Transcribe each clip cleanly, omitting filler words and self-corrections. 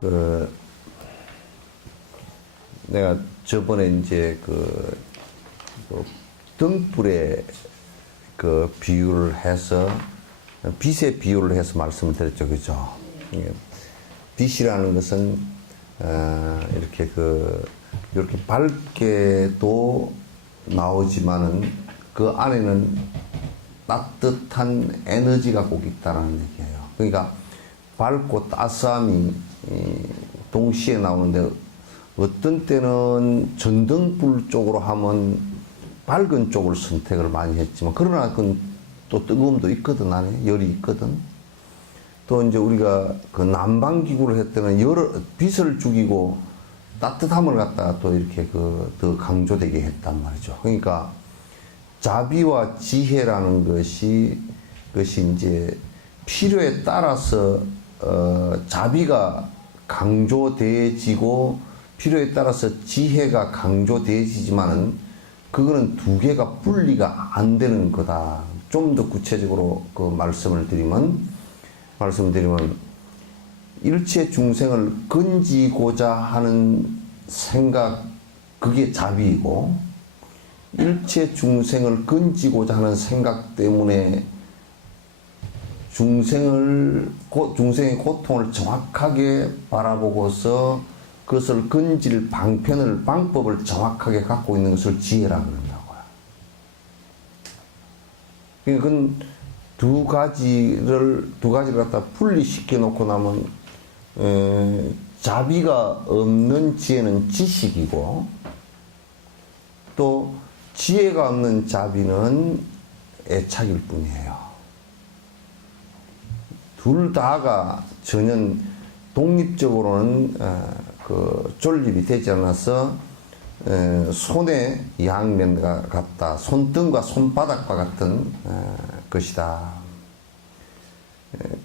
그 내가 저번에 이제 등불에 그 비유를 해서 빛의 비유를 해서 말씀을 드렸죠, 그죠? 빛이라는 것은 이렇게 밝게도 나오지만은 그 안에는 따뜻한 에너지가 꼭 있다는 얘기예요. 그러니까 밝고 따스함이 동시에 나오는데 어떤 때는 전등불 쪽으로 하면 밝은 쪽을 선택을 많이 했지만 그러나 그건 또 뜨거움도 있거든, 안에 열이 있거든. 또 이제 우리가 그 난방기구를 할 때는 빛을 죽이고 따뜻함을 갖다가 또 이렇게 더 강조되게 했단 말이죠. 그러니까 자비와 지혜라는 것이 이제 필요에 따라서 자비가 강조되어지고 필요에 따라서 지혜가 강조되어지지만은 그거는 두 개가 분리가 안 되는 거다. 좀 더 구체적으로 그 말씀을 드리면 일체 중생을 건지고자 하는 생각, 그게 자비이고, 일체 중생을 건지고자 하는 생각 때문에 중생의 고통을 정확하게 바라보고서 그것을 건질 방법을 정확하게 갖고 있는 것을 지혜라고 그런다고요. 그건 두 가지를 갖다 분리시켜 놓고 나면 자비가 없는 지혜는 지식이고 또 지혜가 없는 자비는 애착일 뿐이에요. 둘 다가 전혀 독립적으로는 존립이 되지 않아서 손의 양면과 같다. 손등과 손바닥과 같은 것이다.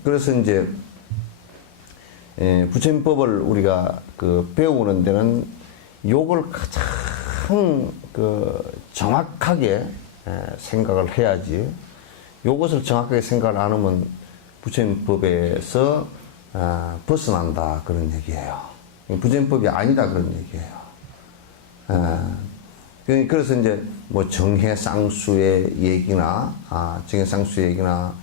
그래서 이제 부처님법을 우리가 배우는 데는 요걸 가장 정확하게 생각을 해야지. 요것을 정확하게 생각을 안 하면 부처님법에서 벗어난다 그런 얘기예요. 부처님법이 아니다 그런 얘기예요. 그래서 이제 뭐 정해쌍수의 얘기나 정해쌍수의 얘기나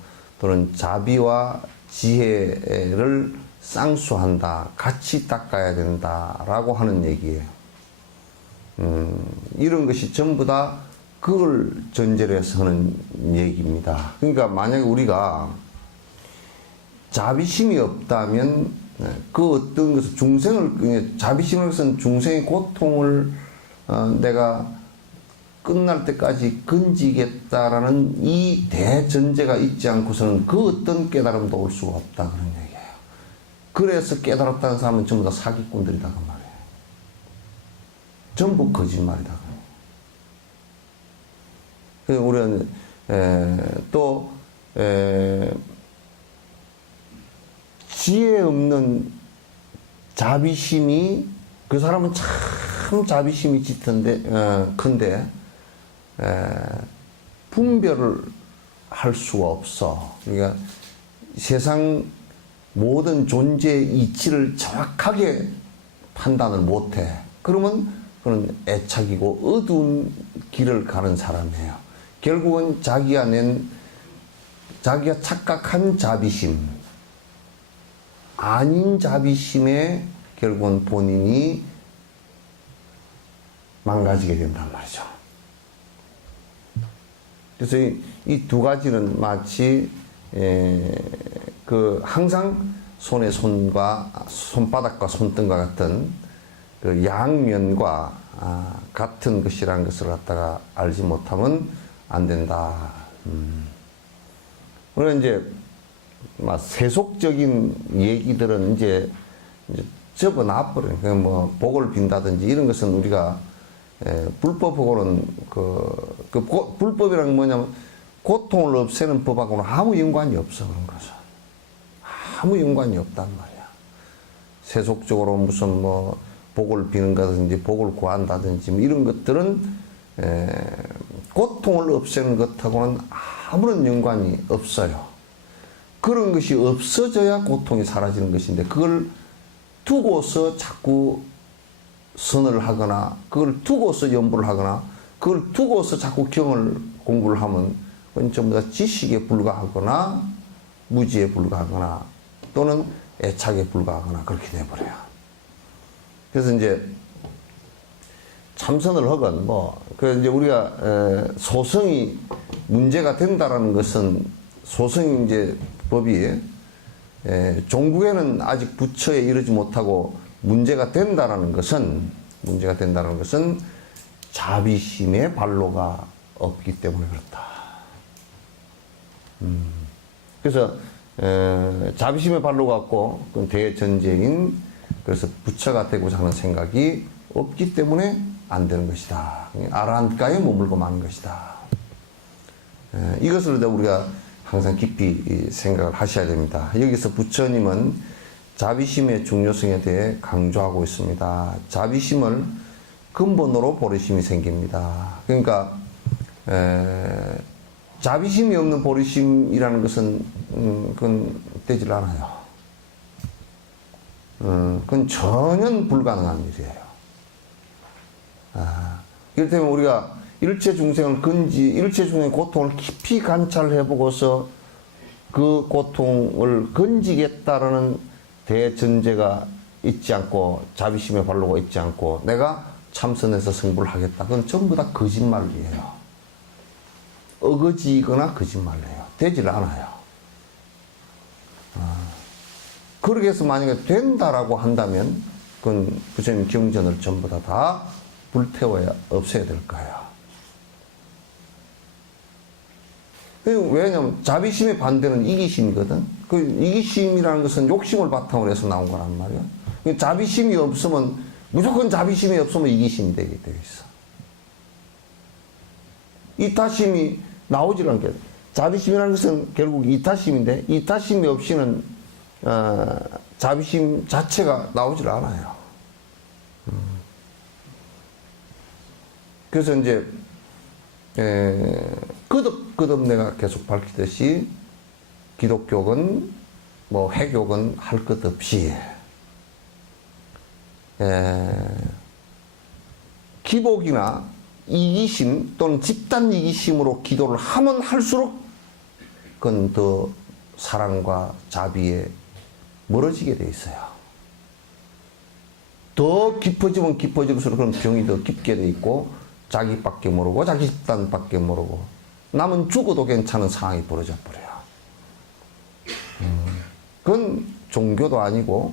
또는 자비와 지혜를 쌍수한다, 같이 닦아야 된다라고 하는 얘기예요. 이런 것이 전부 다 그걸 전제로 해서 하는 얘기입니다. 그러니까 만약에 우리가 자비심이 없다면 그 어떤 것을 자비심을 것은 중생의 고통을 내가 끝날 때까지 건지겠다라는 이 대전제가 있지 않고서는 그 어떤 깨달음도 올 수가 없다 그런 얘기예요. 그래서 깨달았다는 사람은 전부 다 사기꾼들이다 그 말이에요. 전부 거짓말이다. 그래서 우리는 또 지혜 없는 자비심이 그 사람은 참 자비심이 짙은데 큰데 분별을 할 수가 없어. 그러니까 세상 모든 존재의 이치를 정확하게 판단을 못해. 그러면 그건 애착이고 어두운 길을 가는 사람이에요. 결국은 자기가 착각한 자비심, 아닌 자비심에 결국은 본인이 망가지게 된단 말이죠. 그래서 이 두 가지는 마치 항상 손의 손바닥과 손등과 같은 그 양면과 같은 것이라는 것을 갖다가 알지 못하면 안 된다. 그러나 이제 세속적인 얘기들은 이제 접어놔버려요. 그냥 뭐 복을 빈다든지 이런 것은 우리가 불법하고는 불법이라는 게 뭐냐면 고통을 없애는 법하고는 아무 연관이 없어 그런 것은. 아무 연관이 없단 말이야. 세속적으로 무슨 뭐 복을 비는 거든지 복을 구한다든지 뭐 이런 것들은 고통을 없애는 것하고는 아무런 연관이 없어요. 그런 것이 없어져야 고통이 사라지는 것인데 그걸 두고서 자꾸 선을 하거나 그걸 두고서 연구를 하거나 그걸 두고서 자꾸 경을 공부를 하면 그건 전부 다 지식에 불과하거나 무지에 불과하거나 또는 애착에 불과하거나 그렇게 돼버려요. 그래서 이제 참선을 하건 그래서 이제 우리가 소성이 문제가 된다라는 것은 소성 이제 법이 종국에는 아직 부처에 이르지 못하고 문제가 된다라는 것은 자비심의 발로가 없기 때문에 그렇다. 그래서 자비심의 발로가 없고 그건 대전제인 그래서 부처가 되고자 하는 생각이 없기 때문에 안 되는 것이다. 아라한가에 머물고 마는 것이다. 이것을 우리가 항상 깊이 생각을 하셔야 됩니다. 여기서 부처님은 자비심의 중요성에 대해 강조하고 있습니다. 자비심을 근본으로 보리심이 생깁니다. 그러니까 자비심이 없는 보리심이라는 것은 그건 되질 않아요. 그건 전혀 불가능한 일이에요. 이를테면 우리가 일체 중생의 고통을 깊이 관찰해보고서 그 고통을 건지겠다라는 대전제가 있지 않고 자비심의 발로가 있지 않고 내가 참선해서 승부를 하겠다. 그건 전부 다 거짓말이에요. 어거지거나 거짓말이에요. 되질 않아요. 그렇게 해서 만약에 된다라고 한다면 그건 부처님 경전을 전부 다 불태워야 없애야 될 거예요. 왜냐하면 자비심의 반대는 이기심이거든. 그 이기심이라는 것은 욕심을 바탕으로 해서 나온 거란 말이야. 자비심이 없으면 무조건 자비심이 없으면 이기심이 되게 되어 있어. 이타심이 나오질 않게. 자비심이라는 것은 결국 이타심인데 이타심이 없이는 자비심 자체가 나오질 않아요. 그래서 이제 거듭 내가 계속 밝히듯이 기독교건 회교건 할 것 없이 기복이나 이기심 또는 집단 이기심으로 기도를 하면 할수록 그건 더 사랑과 자비에 멀어지게 돼 있어요. 더 깊어지면 깊어질수록 그런 병이 더 깊게 돼 있고 자기밖에 모르고 자기 집단밖에 모르고 남은 죽어도 괜찮은 상황이 벌어져 버려요. 그건 종교도 아니고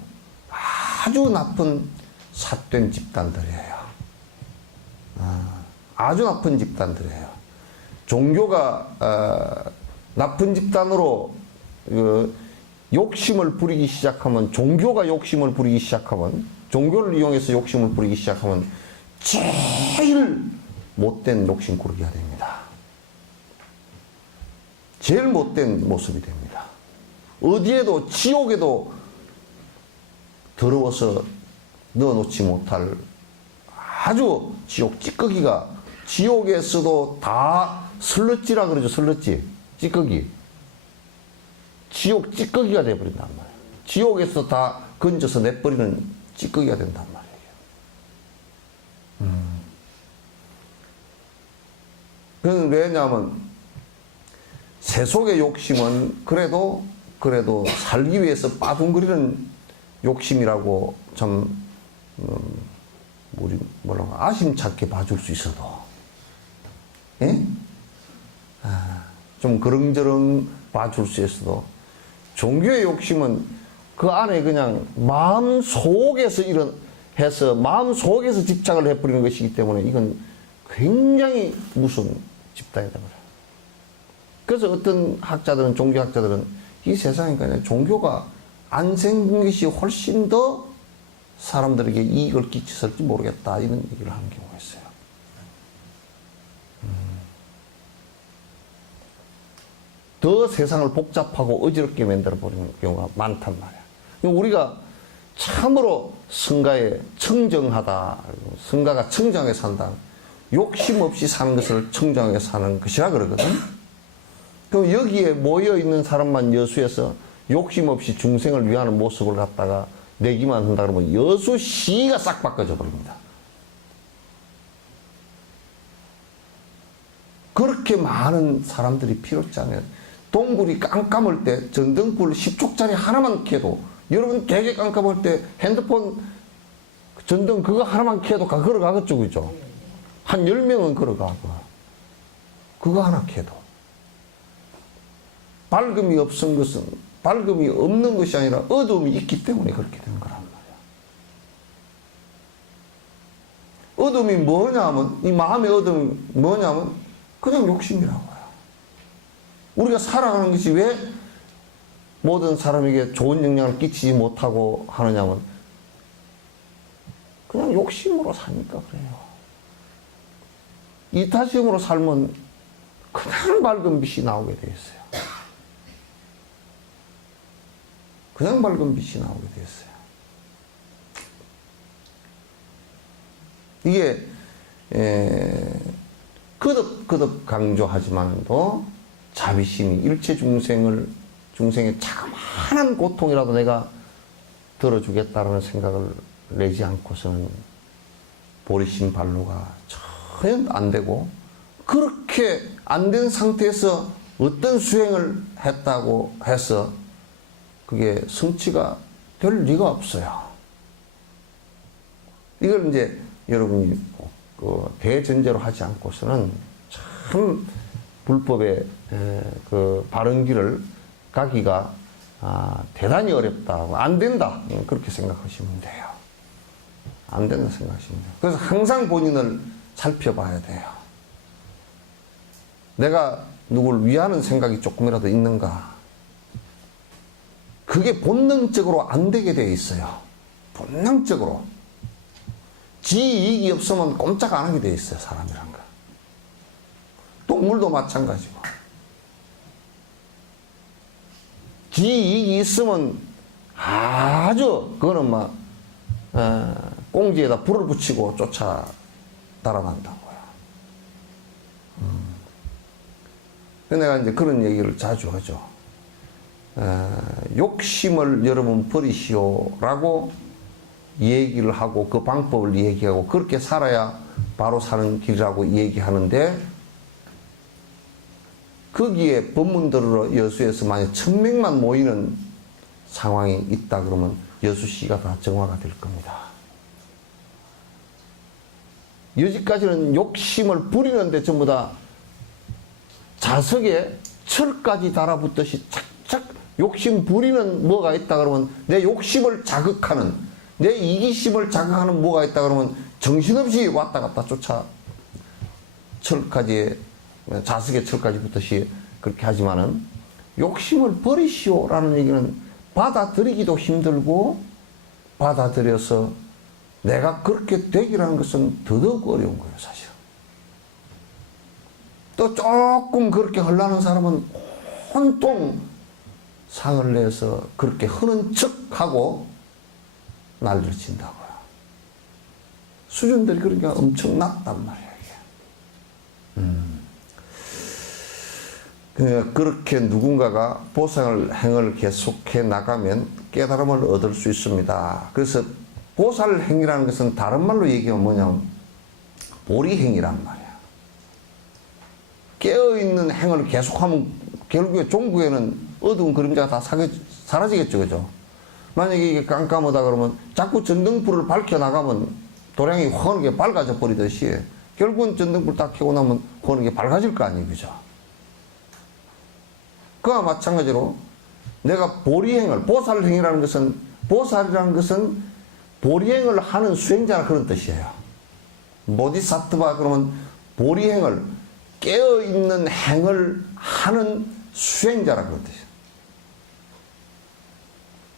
아주 나쁜 삿된 집단들이에요. 아주 나쁜 집단들이에요. 종교가 나쁜 집단으로 욕심을 부리기 시작하면 종교가 욕심을 부리기 시작하면 종교를 이용해서 욕심을 부리기 시작하면 제일 못된 욕심 꾸러기가 됩니다. 제일 못된 모습이 됩니다. 어디에도 지옥에도 더러워서 넣어놓지 못할 아주 지옥 찌꺼기가 지옥에서도 다 슬러지라 그러죠. 슬러지 찌꺼기 지옥 찌꺼기가 돼버린단 말이에요. 지옥에서 다 건져서 내버리는 찌꺼기가 된단 말이에요. 그건 왜냐하면 세속의 욕심은 그래도 살기 위해서 빠둥거리는 욕심이라고 참 뭐라고 아심찮게 봐줄 수 있어도 예? 좀 그릉저릉 봐줄 수 있어도 종교의 욕심은 그 안에 그냥 마음 속에서 해서 마음 속에서 집착을 해버리는 것이기 때문에 이건 굉장히 무서운 집단이다 그래요. 그래서 어떤 학자들은 종교학자들은 이 세상에 그냥 종교가 안 생긴 것이 훨씬 더 사람들에게 이익을 끼쳤을지 모르겠다 이런 얘기를 하는 경우가 있어요. 더 세상을 복잡하고 어지럽게 만들어버리는 경우가 많단 말이야. 우리가 참으로 성가에 청정하다, 성가가 청정하게 산다, 욕심 없이 사는 것을 청정하게 사는 것이라 그러거든. 그럼 여기에 모여있는 사람만 여수해서 욕심 없이 중생을 위하는 모습을 갖다가 내기만 한다 그러면 여수시가 싹 바꿔져 버립니다. 그렇게 많은 사람들이 필요 없잖아요. 동굴이 깜깜할 때 전등불 10촉짜리 하나만 켜도, 여러분 되게 깜깜할 때 핸드폰 전등 그거 하나만 켜도 걸어가겠죠, 그죠? 한 10명은 걸어가고. 그거 하나 켜도. 밝음이 없는 것이 아니라 어둠이 있기 때문에 그렇게 되는 거란 말이야. 어둠이 뭐냐면, 이 마음의 어둠이 뭐냐면 그냥 욕심이라고요. 우리가 살아가는 것이 왜 모든 사람에게 좋은 영향을 끼치지 못하고 하느냐면 그냥 욕심으로 사니까 그래요. 이타심으로 살면 그냥 밝은 빛이 나오게 돼 있어요. 그냥 밝은 빛이 나오게 돼 있어요. 이게 거듭 강조하지만도 자비심이 일체 중생의 자그마한 고통이라도 내가 들어주겠다라는 생각을 내지 않고서는 보리심 발로가 전혀 안 되고, 그렇게 안 된 상태에서 어떤 수행을 했다고 해서 그게 성취가 될 리가 없어요. 이걸 이제 여러분이 대전제로 하지 않고서는 참 불법의 그 바른 길을 가기가 대단히 어렵다. 안 된다. 그렇게 생각하시면 돼요. 안 된다 생각하시면 돼요. 그래서 항상 본인을 살펴봐야 돼요. 내가 누구를 위하는 생각이 조금이라도 있는가? 그게 본능적으로 안 되게 되어 있어요. 본능적으로. 지 이익이 없으면 꼼짝 안 하게 되어 있어요, 사람이란 거. 동물도 마찬가지고. 지 이익이 있으면 아주, 그거는 막, 꽁지에다 불을 붙이고 쫓아 달아난다고요. 내가 이제 그런 얘기를 자주 하죠. 욕심을 여러분 버리시오라고 얘기를 하고 그 방법을 얘기하고 그렇게 살아야 바로 사는 길이라고 얘기하는데, 거기에 법문 들으러 여수에서 만약 1000명만 모이는 상황이 있다 그러면 여수시가 다 정화가 될 겁니다. 여기까지는 욕심을 부리는데 전부 다 자석에 철까지 달아붙듯이 착착 욕심 부리는 뭐가 있다 그러면, 내 욕심을 자극하는, 내 이기심을 자극하는 뭐가 있다 그러면 정신없이 왔다 갔다 쫓아 철까지, 자석에 철까지 붙듯이 그렇게 하지만은, 욕심을 버리시오라는 얘기는 받아들이기도 힘들고, 받아들여서 내가 그렇게 되기라는 것은 더더욱 어려운 거예요, 사실. 또 조금 그렇게 하려는 사람은 온통 상을 내서 그렇게 하는 척하고 난리를 친다고요. 수준들이 그러니까 엄청 낮단 말이에요, 이게. 그렇게 누군가가 보살 행을 계속해 나가면 깨달음을 얻을 수 있습니다. 그래서 보살 행이라는 것은 다른 말로 얘기하면 뭐냐면 보리행이란 말이야. 깨어있는 행을 계속하면 결국에 종구에는 어두운 그림자가 다 사라지겠죠, 그죠? 만약에 이게 깜깜하다 그러면 자꾸 전등불을 밝혀나가면 도량이 환하게 밝아져 버리듯이 결국은 전등불 딱 켜고 나면 환하게 밝아질 거 아니에요, 그죠? 그와 마찬가지로 내가 보리행을, 보살이라는 것은 보리행을 하는 수행자라 그런 뜻이에요. 보디사트바 그러면 보리행을, 깨어있는 행을 하는 수행자라 그런 뜻이에요.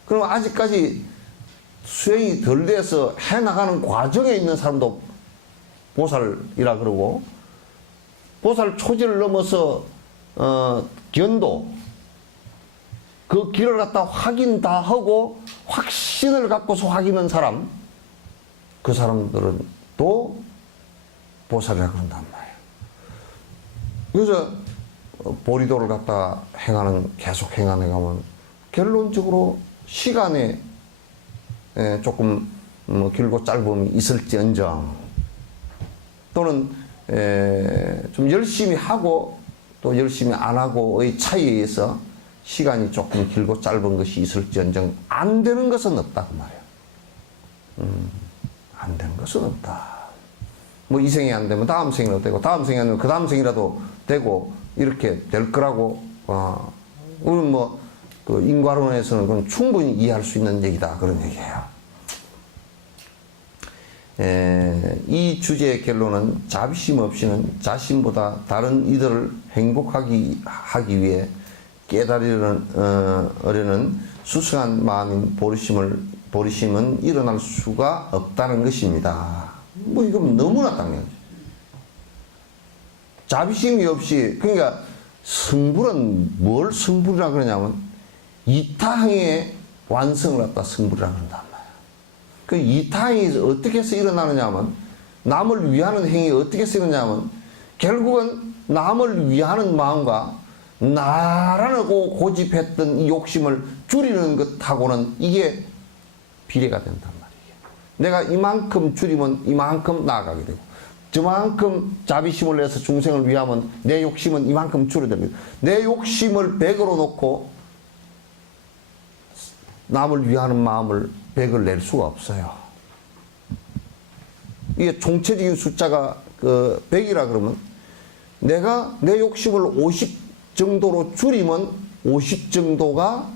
그럼 아직까지 수행이 덜 돼서 해나가는 과정에 있는 사람도 보살이라 그러고, 보살 초지를 넘어서 견도, 그 길을 갖다 확인 다 하고 확신을 갖고서 확인한 사람, 그 사람들은 또 보살이라 그런단 말이에요. 그래서 보리도를 갖다 계속 행하는 가면 결론적으로 시간에 조금 뭐 길고 짧음이 있을지언정, 또는 좀 열심히 하고 또 열심히 안 하고의 차이에 의해서 시간이 조금 길고 짧은 것이 있을지언정 안 되는 것은 없다 그 말이야. 안 되는 것은 없다. 뭐 이 생이 안 되면 다음 생이라도 되고, 다음 생이 안 되면 그 다음 생이라도 되고, 이렇게 될 거라고 우리는 그 인과론에서는 그건 충분히 이해할 수 있는 얘기다 그런 얘기예요. 이 주제의 결론은 자비심 없이는 자신보다 다른 이들을 행복하기 위해 깨달으려는 수승한 마음인 보리심은 일어날 수가 없다는 것입니다. 뭐 이건 너무나 당연하죠. 자비심이 없이, 그러니까 성불은 뭘 성불이라 그러냐면 이타항의 완성을 갖다 성불이라 그런단 말이야. 그 이타항이 어떻게 해서 일어나느냐 하면, 남을 위하는 행위 어떻게 해서 일어나냐면 결국은 남을 위하는 마음과 나라는 고집했던 이 욕심을 줄이는 것하고는 이게 비례가 된단 말이에요. 내가 이만큼 줄이면 이만큼 나아가게 되고, 저만큼 자비심을 내서 중생을 위하면 내 욕심은 이만큼 줄어들고, 내 욕심을 100으로 놓고 남을 위하는 마음을 100을 낼 수가 없어요. 이게 총체적인 숫자가 100이라 그러면 내가 내 욕심을 50 정도로 줄이면 50 정도가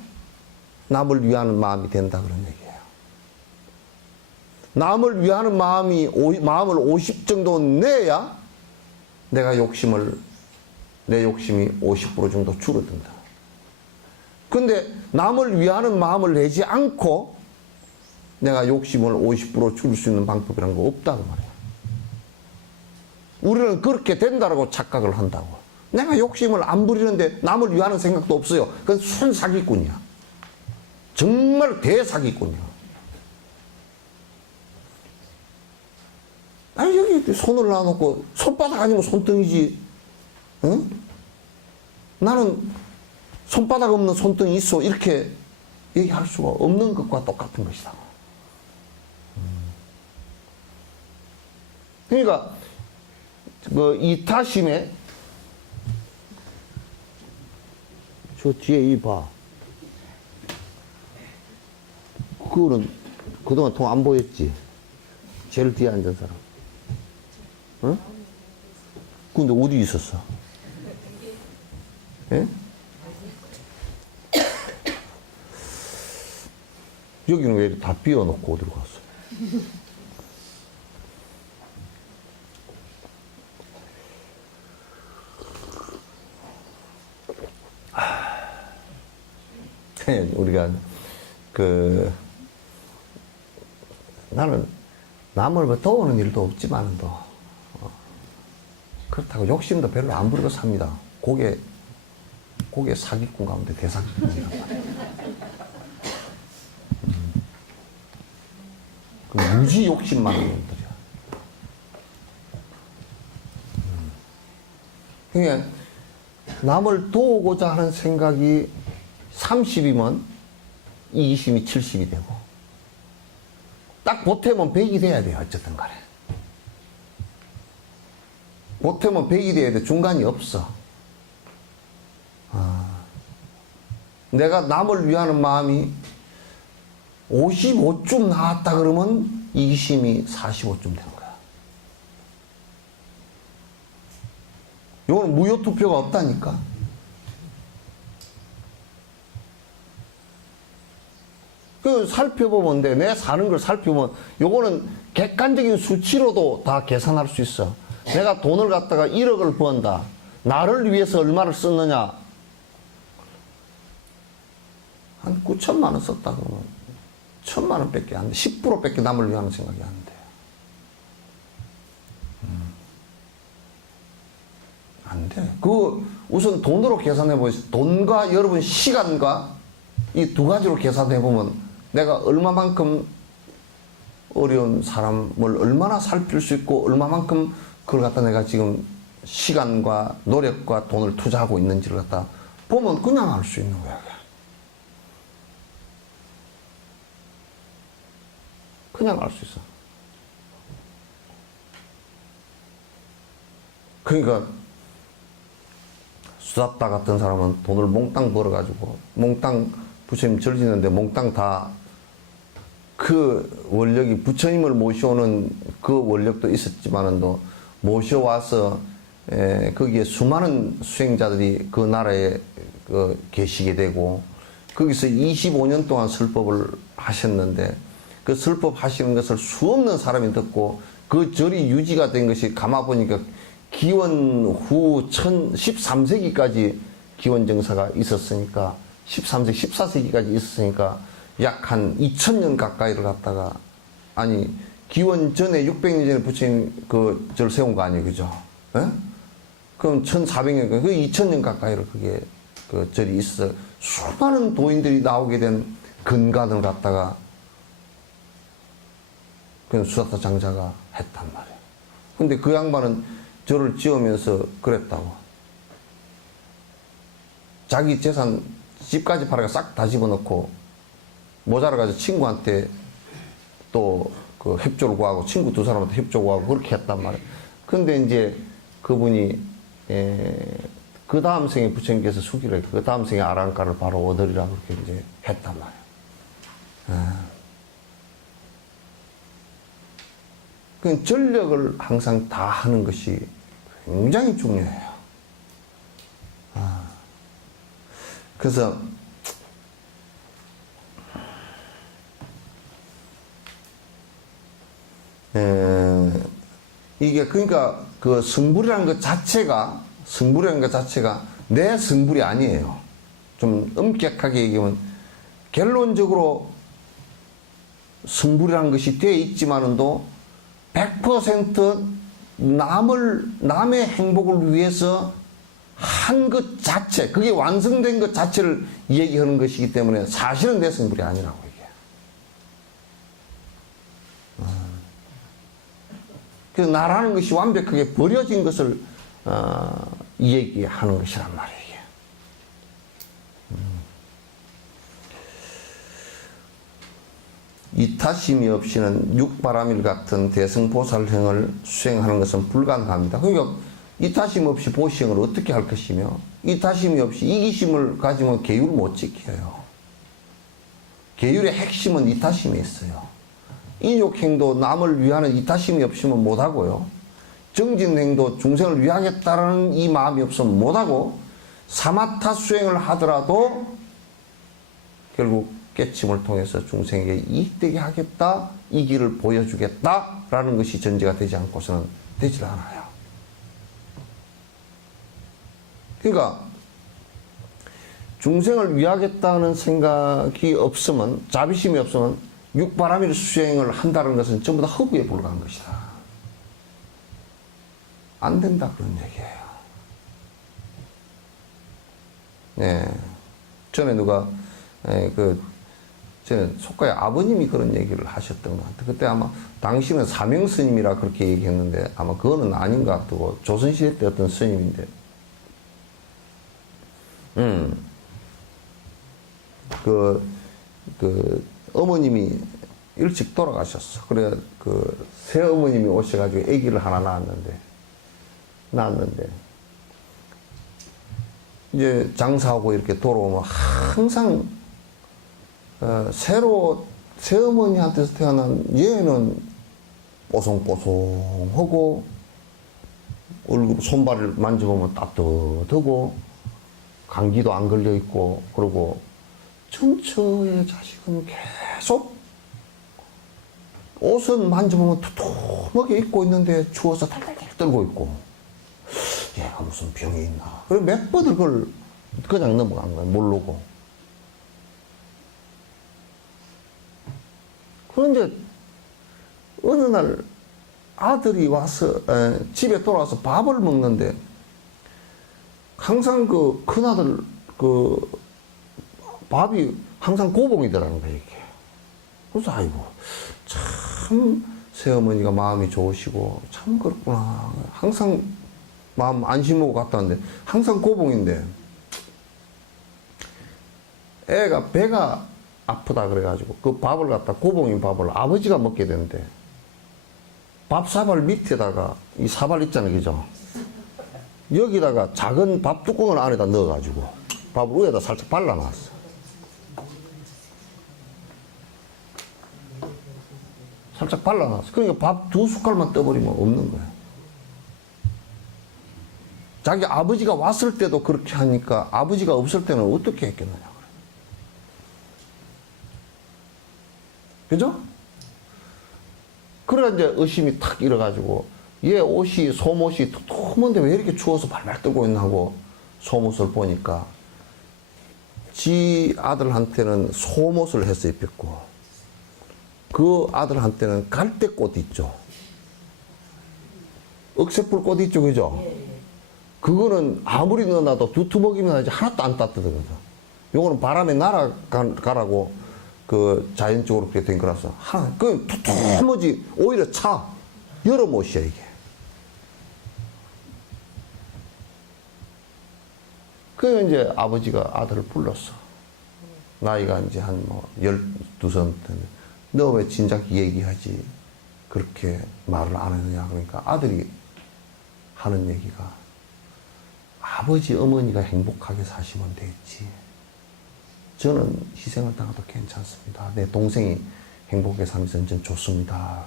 남을 위하는 마음이 된다 그런 얘기예요. 남을 위하는 마음을 50 정도 내야 내 욕심이 50% 정도 줄어든다. 근데 남을 위하는 마음을 내지 않고 내가 욕심을 50% 줄일 수 있는 방법이란 거 없다고 말이야. 우리는 그렇게 된다라고 착각을 한다고. 내가 욕심을 안 부리는데 남을 위하는 생각도 없어요. 그건 순사기꾼이야. 정말 대사기꾼이야. 아니, 여기 손을 놔놓고, 손바닥 아니면 손등이지, 응? 나는 손바닥 없는 손등이 있어, 이렇게 얘기할 수가 없는 것과 똑같은 것이다. 그러니까 이타심에, 저 뒤에 이 봐, 그거는 그동안 통 안 보였지? 제일 뒤에 앉은 사람. 응? 근데 어디 있었어? 예? 여기는 왜 다 비워놓고 어디로 갔어? 우리가 나는 남을 도우는 일도 없지만도 그렇다고 욕심도 별로 안 부리고 삽니다. 그게 사기꾼 가운데 대사기꾼이란 말이에요. 무지 욕심 많은 놈들이야. 그러니까 남을 도우고자 하는 생각이 30이면 이기심이 70이 되고, 딱 보태면 100이 돼야 돼요. 어쨌든 간에. 보태면 100이 돼야 돼. 중간이 없어. 내가 남을 위하는 마음이 55쯤 나왔다 그러면 이기심이 45쯤 되는 거야. 이거는 무효투표가 없다니까. 그 살펴보면 돼. 내 사는 걸 살펴보면 요거는 객관적인 수치로도 다 계산할 수 있어. 내가 돈을 갖다가 1억을 번다. 나를 위해서 얼마를 썼느냐? 한 9천만 원 썼다 그러면 1,000만 원 밖에 안 돼. 10% 밖에 남을 위하는 생각이 안 돼. 안 돼. 우선 돈으로 계산해 보세요. 돈과 여러분 시간과 이 두 가지로 계산해 보면 내가 얼마만큼 어려운 사람을 얼마나 살필 수 있고 얼마만큼 그걸 갖다 내가 지금 시간과 노력과 돈을 투자하고 있는지를 갖다 보면 그냥 알 수 있는 거야. 그냥 알 수 있어. 그러니까 수사따 같은 사람은 돈을 몽땅 벌어가지고 몽땅 부처님 절지는데 몽땅 다 그 원력이 부처님을 모셔오는 그 원력도 있었지만은도 모셔와서 거기에 수많은 수행자들이 그 나라에 계시게 되고 거기서 25년 동안 설법을 하셨는데 그 설법 하시는 것을 수없는 사람이 듣고 그 절이 유지가 된 것이 가만 보니까 기원 후 13세기까지 기원정사가 있었으니까 13세기, 14세기까지 있었으니까 약 한 2000년 가까이를 갖다가 아니 기원 전에 600년 전에 부처님 그 절 세운 거 아니에요, 그죠? 에? 그럼 1400년, 그 2000년 가까이를 그게 그 절이 있어 수많은 도인들이 나오게 된 근간을 갖다가 그 수사타 장자가 했단 말이에요. 근데 그 양반은 절을 지으면서 그랬다고. 자기 재산 집까지 팔아가 싹 다 집어넣고 모자라가지고 친구한테 또 그 협조를 구하고 친구 두 사람한테 협조 구하고 그렇게 했단 말이에요. 근데 이제 그분이 그 다음 생에 부처님께서 수기를 했고 그 다음 생에 아랑가를 바로 얻으리라 그렇게 이제 했단 말이에요. 그 전력을 항상 다 하는 것이 굉장히 중요해요. 그래서 이게 그러니까 그 성불이라는 것 자체가 내 성불이 아니에요. 좀 엄격하게 얘기하면 결론적으로 성불이라는 것이 되어 있지만은도 100% 남의 행복을 위해서 한 것 자체, 그게 완성된 것 자체를 얘기하는 것이기 때문에 사실은 내 성불이 아니라고 이게. 그래서 나라는 것이 완벽하게 버려진 것을 얘기하는 것이란 말이에요. 이타심이 없이는 육바라밀 같은 대승보살행을 수행하는 것은 불가능합니다. 그러니까 이타심 없이 보시행을 어떻게 할 것이며 이타심이 없이 이기심을 가지면 계율을 못 지켜요. 계율의 핵심은 이타심에 있어요. 인욕행도 남을 위하는 이타심이 없으면 못하고요. 정진행도 중생을 위하겠다는 이 마음이 없으면 못하고 사마타 수행을 하더라도 결국 깨침을 통해서 중생에게 이익되게 하겠다, 이 길을 보여주겠다라는 것이 전제가 되지 않고서는 되질 않아요. 그러니까 중생을 위하겠다는 생각이 없으면, 자비심이 없으면 육바라밀 수행을 한다는 것은 전부 다 허구에 불과한 것이다. 안 된다 그런 얘기예요. 네. 전에 누가 저는 속가의 아버님이 그런 얘기를 하셨던 것 같아요. 그때 아마 당시는 사명스님이라 그렇게 얘기했는데 아마 그거는 아닌 것 같고 조선시대 때 어떤 스님인데 어머님이 일찍 돌아가셨어. 그래 그 새어머님이 오셔가지고 아기를 하나 낳았는데 이제 장사하고 이렇게 돌아오면 항상 새어머니한테서 태어난 얘는 뽀송뽀송하고 얼굴 손발을 만져보면 따뜻하고 감기도 안 걸려있고 그러고 전처의 자식은 계속 옷은 만져보면 두툼하게 입고 있는데 추워서 달달달 떨고 있고 얘가 무슨 병이 있나. 그래 몇 번을 그걸 그냥 넘어간 거야. 모르고. 그런데 어느 날 아들이 와서 집에 돌아와서 밥을 먹는데 항상 그 큰아들 그 밥이 항상 고봉이더라는 거예요. 이게. 그래서 아이고 참 새어머니가 마음이 좋으시고 참 그렇구나. 항상 마음 안심하고 갔다 왔는데 항상 고봉인데 애가 배가 아프다 그래가지고 그 밥을 갖다 고봉인 밥을 아버지가 먹게 되는데 밥 사발 밑에다가 이 사발 있잖아요, 그죠? 여기다가 작은 밥 뚜껑을 안에다 넣어가지고 밥을 위에다 살짝 발라놨어. 살짝 발라놨어. 그러니까 밥 2숟갈만 떠버리면 없는 거예요. 자기 아버지가 왔을 때도 그렇게 하니까 아버지가 없을 때는 어떻게 했겠느냐. 그죠? 그래 이제 의심이 탁 일어가지고 얘 옷이 속옷이 툭툭한데 왜 이렇게 추워서 발발 떨고 있나 하고 속옷을 보니까 지 아들한테는 속옷을 해서 입혔고 그 아들한테는 갈대꽃 있죠. 억새불꽃 있죠, 그죠? 그거는 아무리 넣어놔도 두투먹이면 아직 하나도 안 따뜻하거든. 요거는 바람에 날아가라고 그 자연적으로 그렇게 된 거라서 그 두툼하지 오히려 차 여름 옷이야 이게. 그 이제 아버지가 아들을 불렀어. 나이가 이제 한 뭐 12살 때인데 너 왜 진작 얘기하지 그렇게 말을 안 했느냐. 그러니까 아들이 하는 얘기가 아버지 어머니가 행복하게 사시면 됐지. 저는 희생을 당해도 괜찮습니다. 내 동생이 행복하게 살면서 전 좋습니다.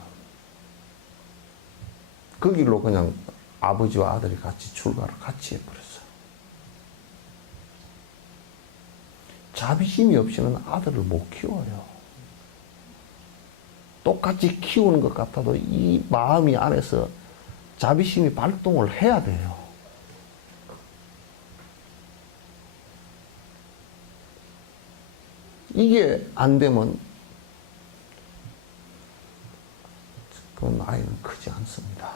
그 길로 그냥 아버지와 아들이 같이 출가를 같이 해버렸어. 자비심이 없이는 아들을 못 키워요. 똑같이 키우는 것 같아도 이 마음이 안에서 자비심이 발동을 해야 돼요. 이게 안 되면 그 아이는 크지 않습니다.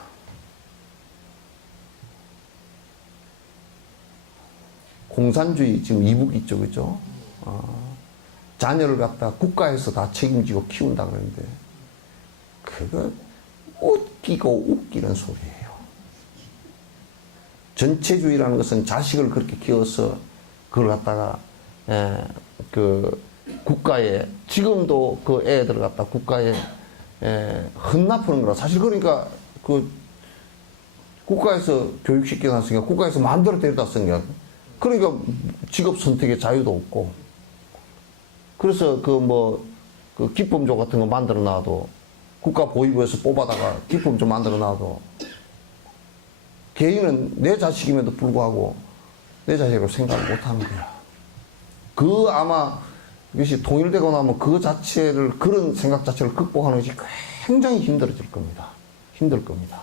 공산주의 지금 이북 있죠, 그죠? 자녀를 갖다 국가에서 다 책임지고 키운다 그러는데 그거 웃기고 웃기는 소리예요. 전체주의라는 것은 자식을 그렇게 키워서 그걸 갖다가 그 국가에 지금도 그 애들을 갖다 국가에 헌납하는 거라. 사실 그러니까 그 국가에서 교육시켜 놨으니까 국가에서 마음대로 데려다 쓴 거야. 그러니까 직업 선택의 자유도 없고. 그래서 그 기품조 같은 거 만들어 놔도 국가 보위부에서 뽑아다가 기품조 만들어 놔도 개인은 내 자식임에도 불구하고 내 자식으로 생각을 못 하는 거야. 그 아마 이것이 통일되고 나면 그 자체를, 그런 생각 자체를 극복하는 것이 굉장히 힘들어질 겁니다. 힘들 겁니다.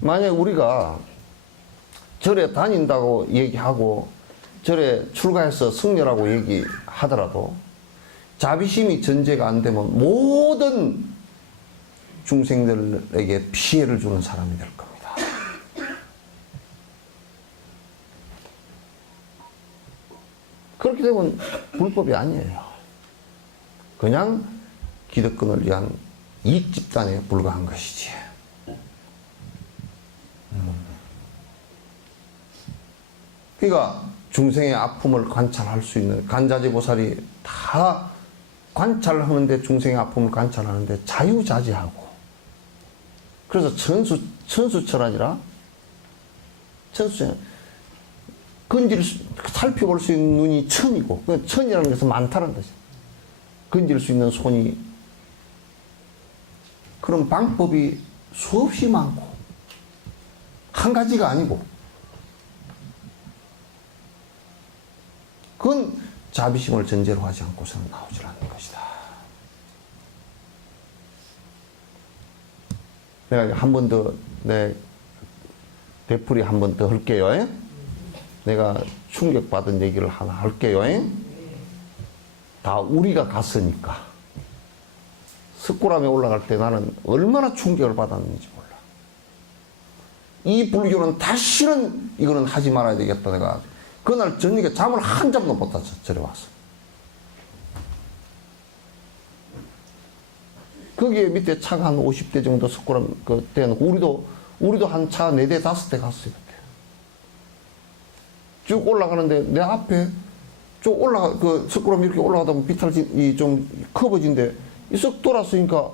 만약에 우리가 절에 다닌다고 얘기하고 절에 출가해서 승려라고 얘기하더라도 자비심이 전제가 안 되면 모든 중생들에게 피해를 주는 사람이 될 겁니다. 그렇게 되면 불법이 아니에요. 그냥 기득권을 위한 이익 집단에 불과한 것이지. 그러니까 중생의 아픔을 관찰할 수 있는 간자재보살이 다 관찰하는데, 중생의 아픔을 관찰하는데 자유자재하고, 그래서 천수철학이라, 살펴볼 수 있는 눈이 천이고, 천이라는 것은 많다는 거죠. 건질 수 있는 손이, 그런 방법이 수없이 많고, 한 가지가 아니고, 그건 자비심을 전제로 하지 않고서는 나오질 않는 것이다. 내가 한 번 더, 되풀이 한 번 더 할게요. 내가 충격받은 얘기를 하나 할게요. 다 우리가 갔으니까. 석굴암에 올라갈 때 나는 얼마나 충격을 받았는지 몰라. 이 불교는 다시는 이거는 하지 말아야 되겠다. 내가 그날 저녁에 잠을 한 잠도 못 잤어. 저래 와서. 거기에 밑에 차가 한 50대 정도 석굴암 대놓고 우리도 한 차 4대 5대 갔어요. 쭉 올라가는데 내 앞에 쭉 그 석굴암 이렇게 올라가다 보면 비탈이 좀 커버진데 이 썩 돌았으니까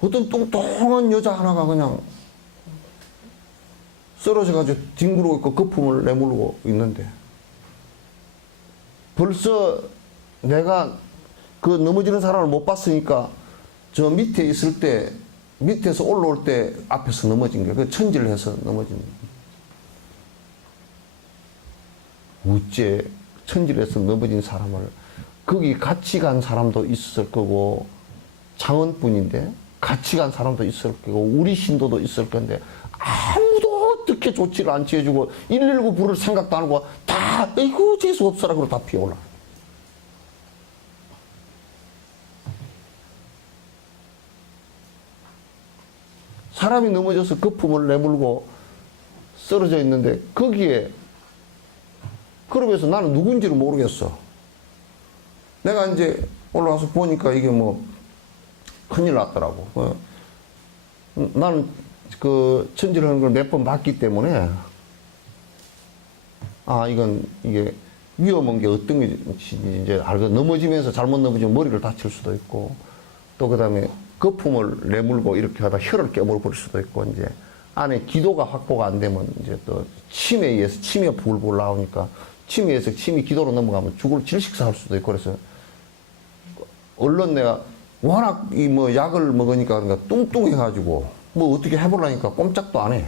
어떤 뚱뚱한 여자 하나가 그냥 쓰러져가지고 뒹구르고 있고 거품을 내몰고 있는데 벌써 내가 그 넘어지는 사람을 못 봤으니까 저 밑에 있을 때 밑에서 올라올 때 앞에서 넘어진 거야. 그 천지를 해서 넘어진 거야. 우째 천지를 해서 넘어진 사람을 거기 같이 간 사람도 있을 거고 장원뿐인데 같이 간 사람도 있을 거고 우리 신도도 있을 건데 아무도 어떻게 조치를 안 취해주고 119 부를 생각도 안 하고 다 에이구 재수 없어라 그러고 다 피어올라. 사람이 넘어져서 거품을 내물고 쓰러져 있는데 거기에 그러면서 나는 누군지를 모르겠어. 내가 이제 올라가서 보니까 이게 뭐 큰일 났더라고. 나는 그 천지를 하는 걸 몇 번 봤기 때문에 이게 위험한 게 어떤 게 이제 알고 넘어지면서 잘못 넘어지면 머리를 다칠 수도 있고 또 그다음에 거품을 내물고 이렇게 하다 혀를 깨물어 버릴 수도 있고 이제 안에 기도가 확보가 안 되면 이제 또 침에 의해서 침이 불불 나오니까 침에 의해서 침이 기도로 넘어가면 질식사할 수도 있고 그래서 얼른 내가 워낙 이 뭐 약을 먹으니까 그러니까 뚱뚱해가지고 뭐 어떻게 해보려니까 꼼짝도 안 해.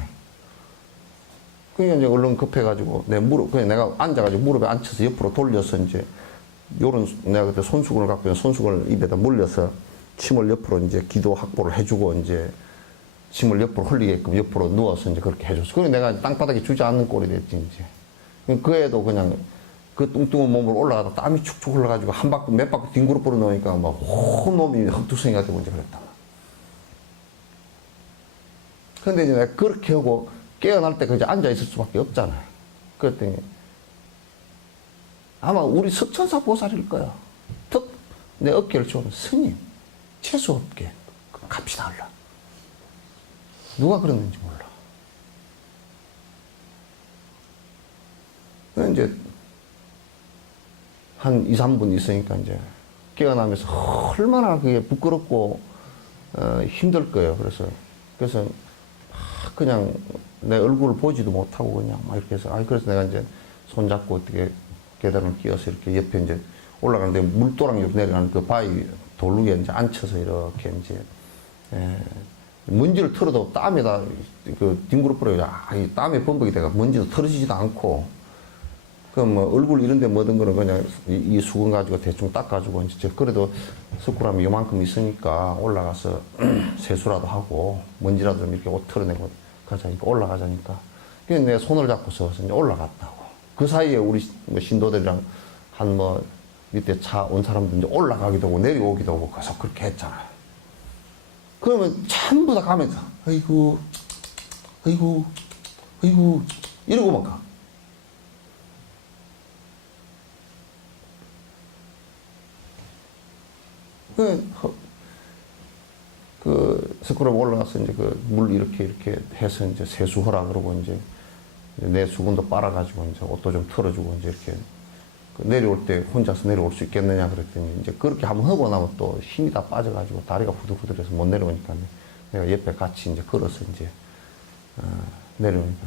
그러니까 이제 얼른 급해가지고 내 무릎 그냥 내가 앉아가지고 무릎에 앉혀서 옆으로 돌려서 이제 요런 내가 그때 손수건을 갖고 있는 손수건을 입에다 물려서 침을 옆으로 이제 기도 확보를 해주고 이제 침을 옆으로 흘리게끔 옆으로 누워서 이제 그렇게 해줬어. 그래서 내가 땅바닥에 주저앉는 꼴이 됐지 이제. 그 애도 그냥 그 뚱뚱한 몸으로 올라가다 땀이 축축 흘러가지고 한 바퀴 몇 바퀴 뒹굴어 버려 놓으니까 막 온몸이 흙투성이가 되고 이제 그랬다. 근데 이제 내가 그렇게 하고 깨어날 때 그저 앉아 있을 수밖에 없잖아요. 그랬더니 아마 우리 석천사 보살일 거야. 턱 내 어깨를 주면 스님 재수 없게 갑시다 할라. 누가 그랬는지 몰라. 이제 한 2, 3분 있으니까 이제 깨어나면서 얼마나 그게 부끄럽고 힘들 거예요. 그래서 그냥 내 얼굴을 보지도 못하고 그냥 막 이렇게 해서 그래서 내가 이제 손잡고 어떻게 계단을 끼워서 이렇게 옆에 이제 올라가는데 물도랑이 내려가는 그 바위 돌루에 이제 앉혀서 이렇게 이제 먼지를 털어도 땀에다 그 뒹굴어 버려요. 이 땀에 범벅이 돼가 먼지도 털어지지도 않고 그 뭐 얼굴 이런데 뭐든 거는 그냥 이 수건 가지고 대충 닦아주고 이제 그래도 석굴암이 요만큼 있으니까 올라가서 세수라도 하고 먼지라도 좀 이렇게 옷 털어내고 가자니까 올라가자니까 그래서 내 손을 잡고서 이제 올라갔다고. 그 사이에 우리 뭐 신도들이랑 한 뭐 밑에 차 온 사람들 이제 올라가기도 하고 내려오기도 하고 계속 그렇게 했잖아요. 그러면 전부 다 가면서 아이고 이러고만 가. 그 석굴암 올라가서 이제 그 물 이렇게 해서 이제 세수하라 그러고 이제 내 수건도 빨아가지고 이제 옷도 좀 털어주고 이제 이렇게 내려올 때 혼자서 내려올 수 있겠느냐 그랬더니 이제 그렇게 한번 하고 나면 또 힘이 다 빠져가지고 다리가 후들후들해서 못 내려오니까 내가 옆에 같이 이제 걸어서 이제 내려오니까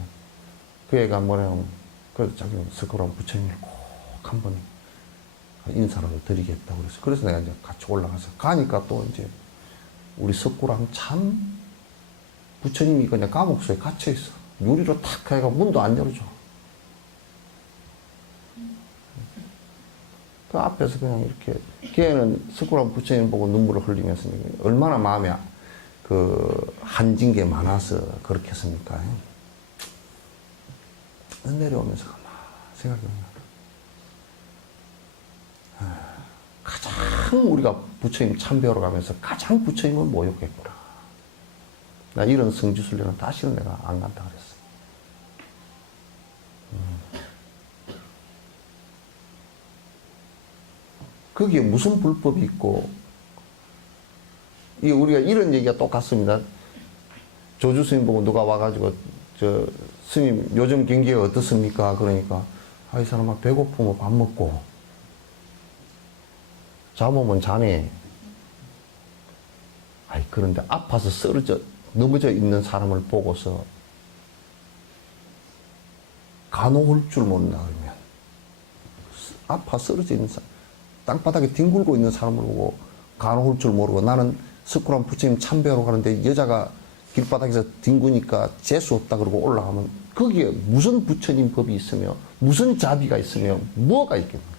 그 애가 뭐냐면 그래도 자기는 석굴암 부처님을 꼭 한번 인사라도 드리겠다고 그래서 내가 이제 같이 올라가서 가니까 또 이제 우리 석굴암 참 부처님이 그냥 감옥소에 갇혀있어. 유리로 탁 해가 문도 안 열어줘. 그 앞에서 그냥 이렇게 걔는 석굴암 부처님 보고 눈물을 흘리면서 얼마나 마음에 그 한진 게 많아서 그렇게 했습니까? 내려오면서 막 생각이 나. 가장 우리가 부처님 참배하러 가면서 가장 부처님을 모욕했구나. 나 이런 성지순례는 다시는 내가 안 간다 그랬어. 거기에 무슨 불법이 있고, 우리가 이런 얘기가 똑같습니다. 조주 스님 보고 누가 와가지고, 스님, 요즘 경기가 어떻습니까? 그러니까, 이 사람아, 배고프면 밥 먹고, 잡으면 자네. 아이, 그런데 아파서 넘어져 있는 사람을 보고서 간호할 줄 모른다 그러면, 아파 쓰러져 있는 사람, 땅바닥에 뒹굴고 있는 사람을 보고 간호할 줄 모르고, 나는 석굴암 부처님 참배하러 가는데 여자가 길바닥에서 뒹구니까 재수 없다 그러고 올라가면 거기에 무슨 부처님 법이 있으며 무슨 자비가 있으며 뭐가 있겠는가.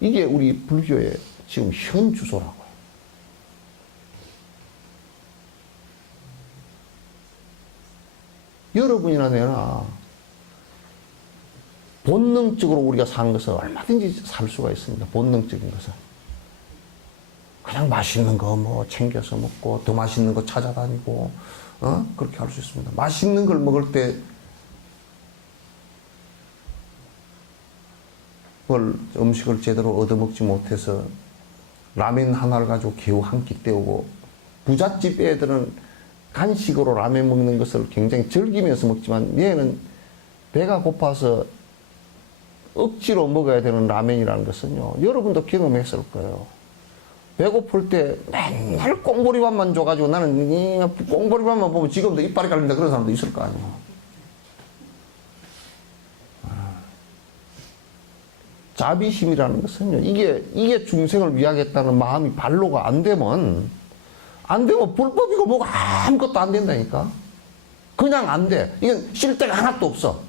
이게 우리 불교의 지금 현 주소라고요. 여러분이나 내나 본능적으로 우리가 사는 것은 얼마든지 살 수가 있습니다. 본능적인 것은. 그냥 맛있는 거 뭐 챙겨서 먹고 더 맛있는 거 찾아다니고 그렇게 할 수 있습니다. 맛있는 걸 먹을 때 음식을 제대로 얻어먹지 못해서 라면 하나를 가지고 겨우 한 끼 때우고, 부잣집 애들은 간식으로 라면 먹는 것을 굉장히 즐기면서 먹지만 얘는 배가 고파서 억지로 먹어야 되는 라면이라는 것은요, 여러분도 경험했을 거예요. 배고플 때 맨날 꽁보리밥만 줘가지고 나는 꽁보리밥만 보면 지금도 이빨이 갈린다 그런 사람도 있을 거 아니에요. 자비심이라는 것은요, 이게 중생을 위하겠다는 마음이 발로가 안 되면 불법이고 뭐가 아무것도 안 된다니까. 그냥 안 돼. 이건 쉴 데가 하나도 없어.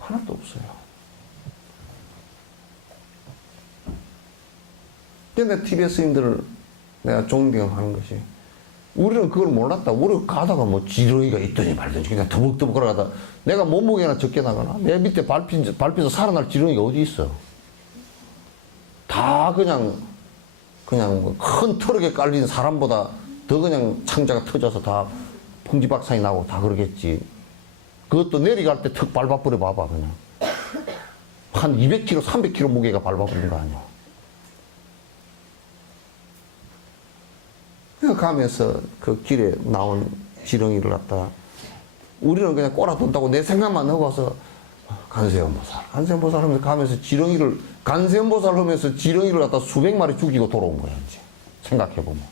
하나도 없어요. 근데 TBS 스님들을 내가 존경하는 것이, 우리는 그걸 몰랐다. 우리가 가다가 뭐 지렁이가 있더니 말든지 그냥 더벅더벅 걸어가다 내가 몸무게나 적게 나가나? 내 밑에 밟혀서 살아날 지렁이가 어디 있어? 다 그냥 뭐 큰 트럭에 깔린 사람보다 더 그냥 창자가 터져서 다 풍지박산이 나고 다 그러겠지. 그것도 내려갈 때 턱 밟아버려 봐봐, 그냥. 한 200kg, 300kg 무게가 밟아버린 거 아니야. 가면서 그 길에 나온 지렁이를 갖다가 우리는 그냥 꼬라돈다고 내 생각만 하고서 간세음보살 하면서 가면서 간세음보살 하면서 지렁이를 갖다 수백 마리 죽이고 돌아온 거야, 이제. 생각해보면.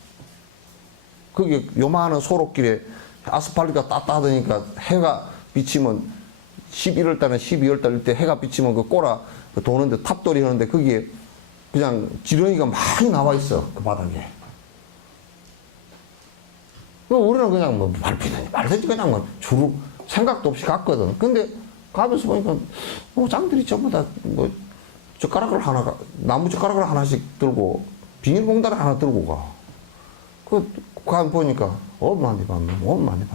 그게 요만한 소록길에 아스팔트가 따뜻하니까 해가 비치면 11월달에 12월달 이때 해가 비치면 그 꼬라 도는데 탑돌이 하는데 거기에 그냥 지렁이가 많이 나와 있어, 그 바닥에. 우리는 그냥 뭐 밟히든지 말든지 그냥 뭐 주로 생각도 없이 갔거든. 근데 가면서 보니까 짱들이 전부 다 뭐 젓가락을 나무 젓가락을 하나씩 들고 비닐봉다를 하나 들고 가. 가 보니까 많이 봤는데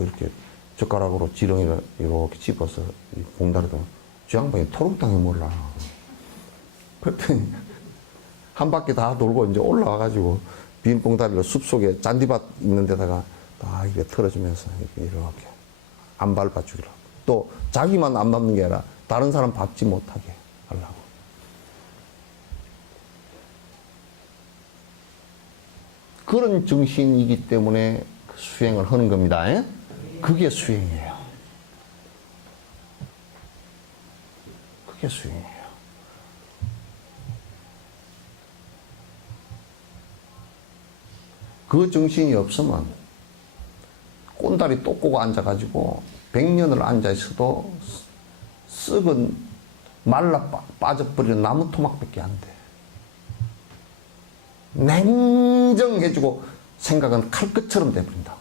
이렇게 젓가락으로 지렁이를 이렇게 집어서 봉다리도 저 양반이 토록당에 몰라. 그랬더니 한 바퀴 다 돌고 이제 올라와가지고 빈 봉다리를 숲속에 잔디밭 있는 데다가 다 이렇게 털어주면서 이렇게 안 밟아주기로. 또 자기만 안 밟는 게 아니라 다른 사람 밟지 못하게 하려고. 그런 정신이기 때문에 수행을 하는 겁니다. 그게 수행이에요. 그게 수행이에요. 그 정신이 없으면 꼰다리 또 꼬고 앉아가지고 100년을 앉아있어도 썩은 말라 빠져버리는 나무 토막밖에 안 돼. 냉정해지고 생각은 칼끝처럼 돼버린다.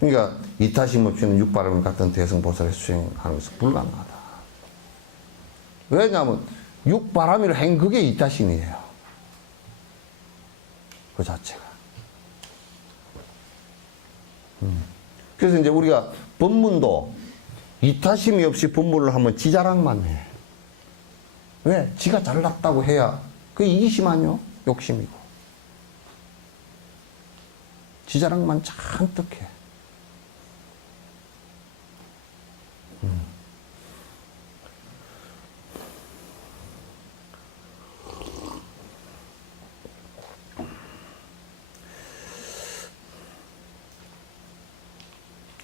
그러니까 이타심 없이는 육바람 같은 대승보살의 수행하는 것은 불가능하다. 왜냐하면 육바람이를 행 그게 이타심이에요. 그 자체가. 그래서 이제 우리가 법문도 이타심이 없이 법문을 하면 지 자랑만 해. 왜? 지가 잘났다고 해야 그게 이기심 아니요? 욕심이고. 지 자랑만 잔뜩 해.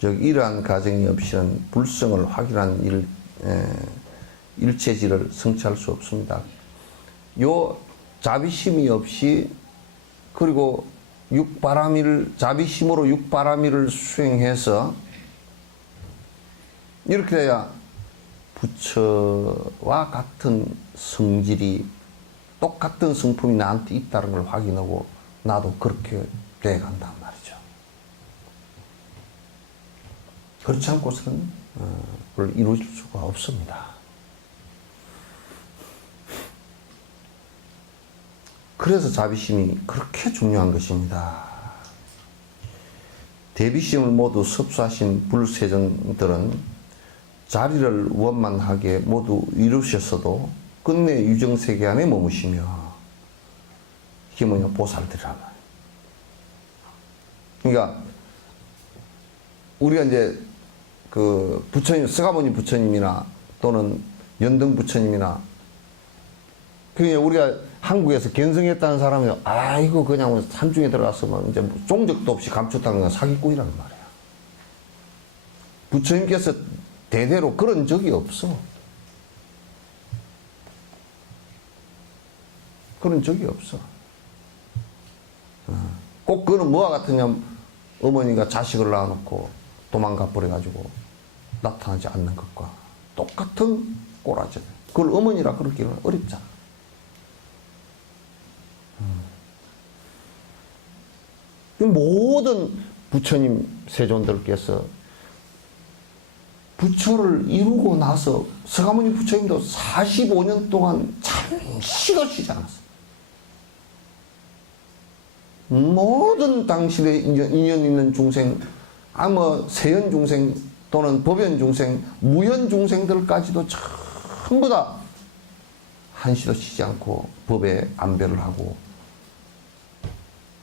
즉 이러한 가정이 없이는 불성을 확인한 일체질을 성취할 수 없습니다. 요 자비심이 없이 그리고 자비심으로 육바라밀을 수행해서 이렇게 돼야 부처와 같은 성질이 똑같은 성품이 나한테 있다는 걸 확인하고 나도 그렇게 돼간단 말이죠. 그렇지 않고서는 그걸 이루어질 수가 없습니다. 그래서 자비심이 그렇게 중요한 것입니다. 대비심을 모두 섭수하신 불세존들은 자리를 원만하게 모두 이루셨어도 끝내 유정세계 안에 머무시며, 이게 뭐냐, 보살들이란 말이에요. 그러니까 우리가 이제 그 부처님, 스가모니 부처님이나 또는 연등 부처님이나, 그냥 우리가 한국에서 견성했다는 사람이 아이고 그냥 산중에 들어갔으면 이제 종적도 없이 감췄다는 건 사기꾼이란 말이야. 부처님께서 대대로 그런 적이 없어. 그런 적이 없어. 꼭 그거는 뭐와 같으냐, 어머니가 자식을 낳아놓고 도망가 버려가지고 나타나지 않는 것과 똑같은 꼬라지. 그걸 어머니라 그러기는 어렵잖아. 모든 부처님 세존들께서 부처를 이루고 나서 서가모니 부처님도 45년 동안 잠시도 쉬지 않았어요. 모든 당신의 인연 있는 중생, 세연 중생 또는 법연 중생, 무연 중생들까지도 전부 다 한시도 쉬지 않고 법에 안배를 하고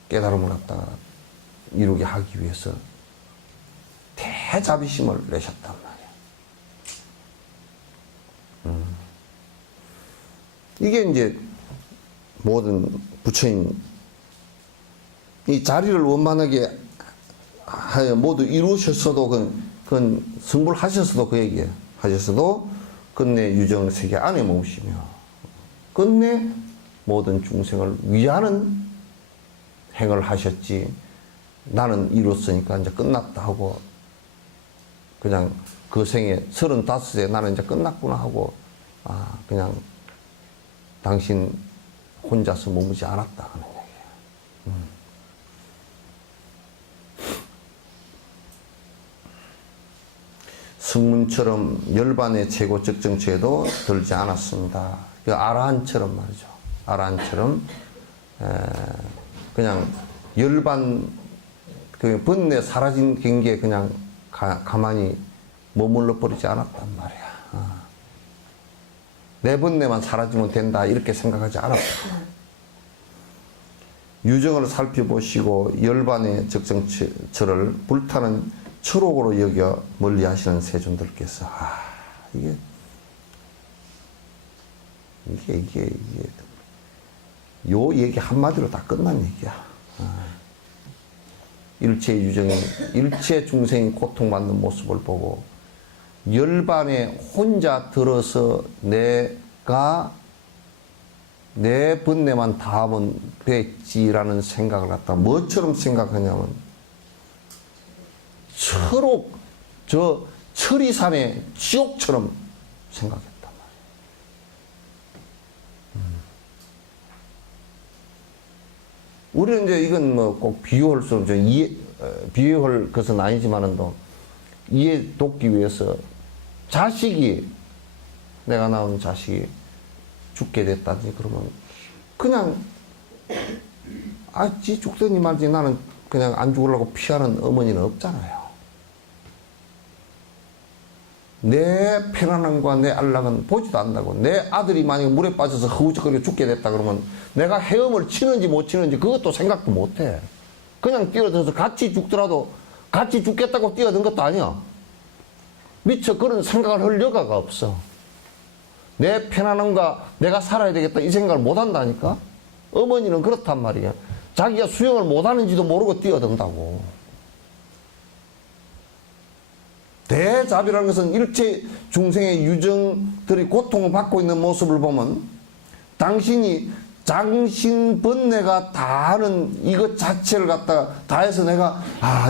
깨달음을 갖다가 이루게 하기 위해서 대자비심을 내셨단 말이에요. 이게 이제 모든 부처님 이 자리를 원만하게 하여 모두 이루셨어도 그건 성불하셨어도 그 얘기예요. 하셨어도 끝내 유정세계 안에 머무시며 끝내 모든 중생을 위하는 행을 하셨지, 나는 이뤘으니까 이제 끝났다 하고 그냥 그 생에 35세 나는 이제 끝났구나 하고 그냥 당신 혼자서 머무지 않았다 하는 얘기예요. 승문처럼 열반의 최고 적정체에도 들지 않았습니다. 그 아라한처럼 말이죠. 아라한처럼 그냥 열반 그 번뇌 사라진 경계에 그냥 가만히 머물러 버리지 않았단 말이야. 내 번뇌만 사라지면 된다 이렇게 생각하지 않았다. 유정을 살펴보시고 열반의 적정처를 불타는 철옥으로 여겨 멀리 하시는 세존들께서 이게 요 얘기 한마디로 다 끝난 얘기야. 일체 유정이 일체 중생이 고통받는 모습을 보고 열반에 혼자 들어서 내가 내 번뇌만 다 하면 됐지라는 생각을 갖다 뭐처럼 생각하냐면 철옥 저 철이산의 지옥처럼 생각했단 말이에요. 우리는 이제 이건 뭐 꼭 비유할 수 없죠. 비유할 것은 아니지만은 또 이해 돕기 위해서 내가 낳은 자식이 죽게 됐다든지 그러면 그냥 지 죽더니 말지 나는 그냥 안 죽으려고 피하는 어머니는 없잖아요. 내 편안함과 내 안락은 보지도 않는다고. 내 아들이 만약에 물에 빠져서 허우적거리고 죽게 됐다 그러면 내가 헤엄을 치는지 못 치는지 그것도 생각도 못해. 그냥 뛰어들어서 같이 죽더라도 같이 죽겠다고 뛰어든 것도 아니야. 미처 그런 생각을 할 여가가 없어. 내 편안함과 내가 살아야 되겠다 이 생각을 못 한다니까. 어머니는 그렇단 말이야. 자기가 수영을 못 하는지도 모르고 뛰어든다고. 대자비라는 것은 일체 중생의 유정들이 고통을 받고 있는 모습을 보면 당신이 당신 번뇌가 다 하는 이것 자체를 갖다가 다 해서 내가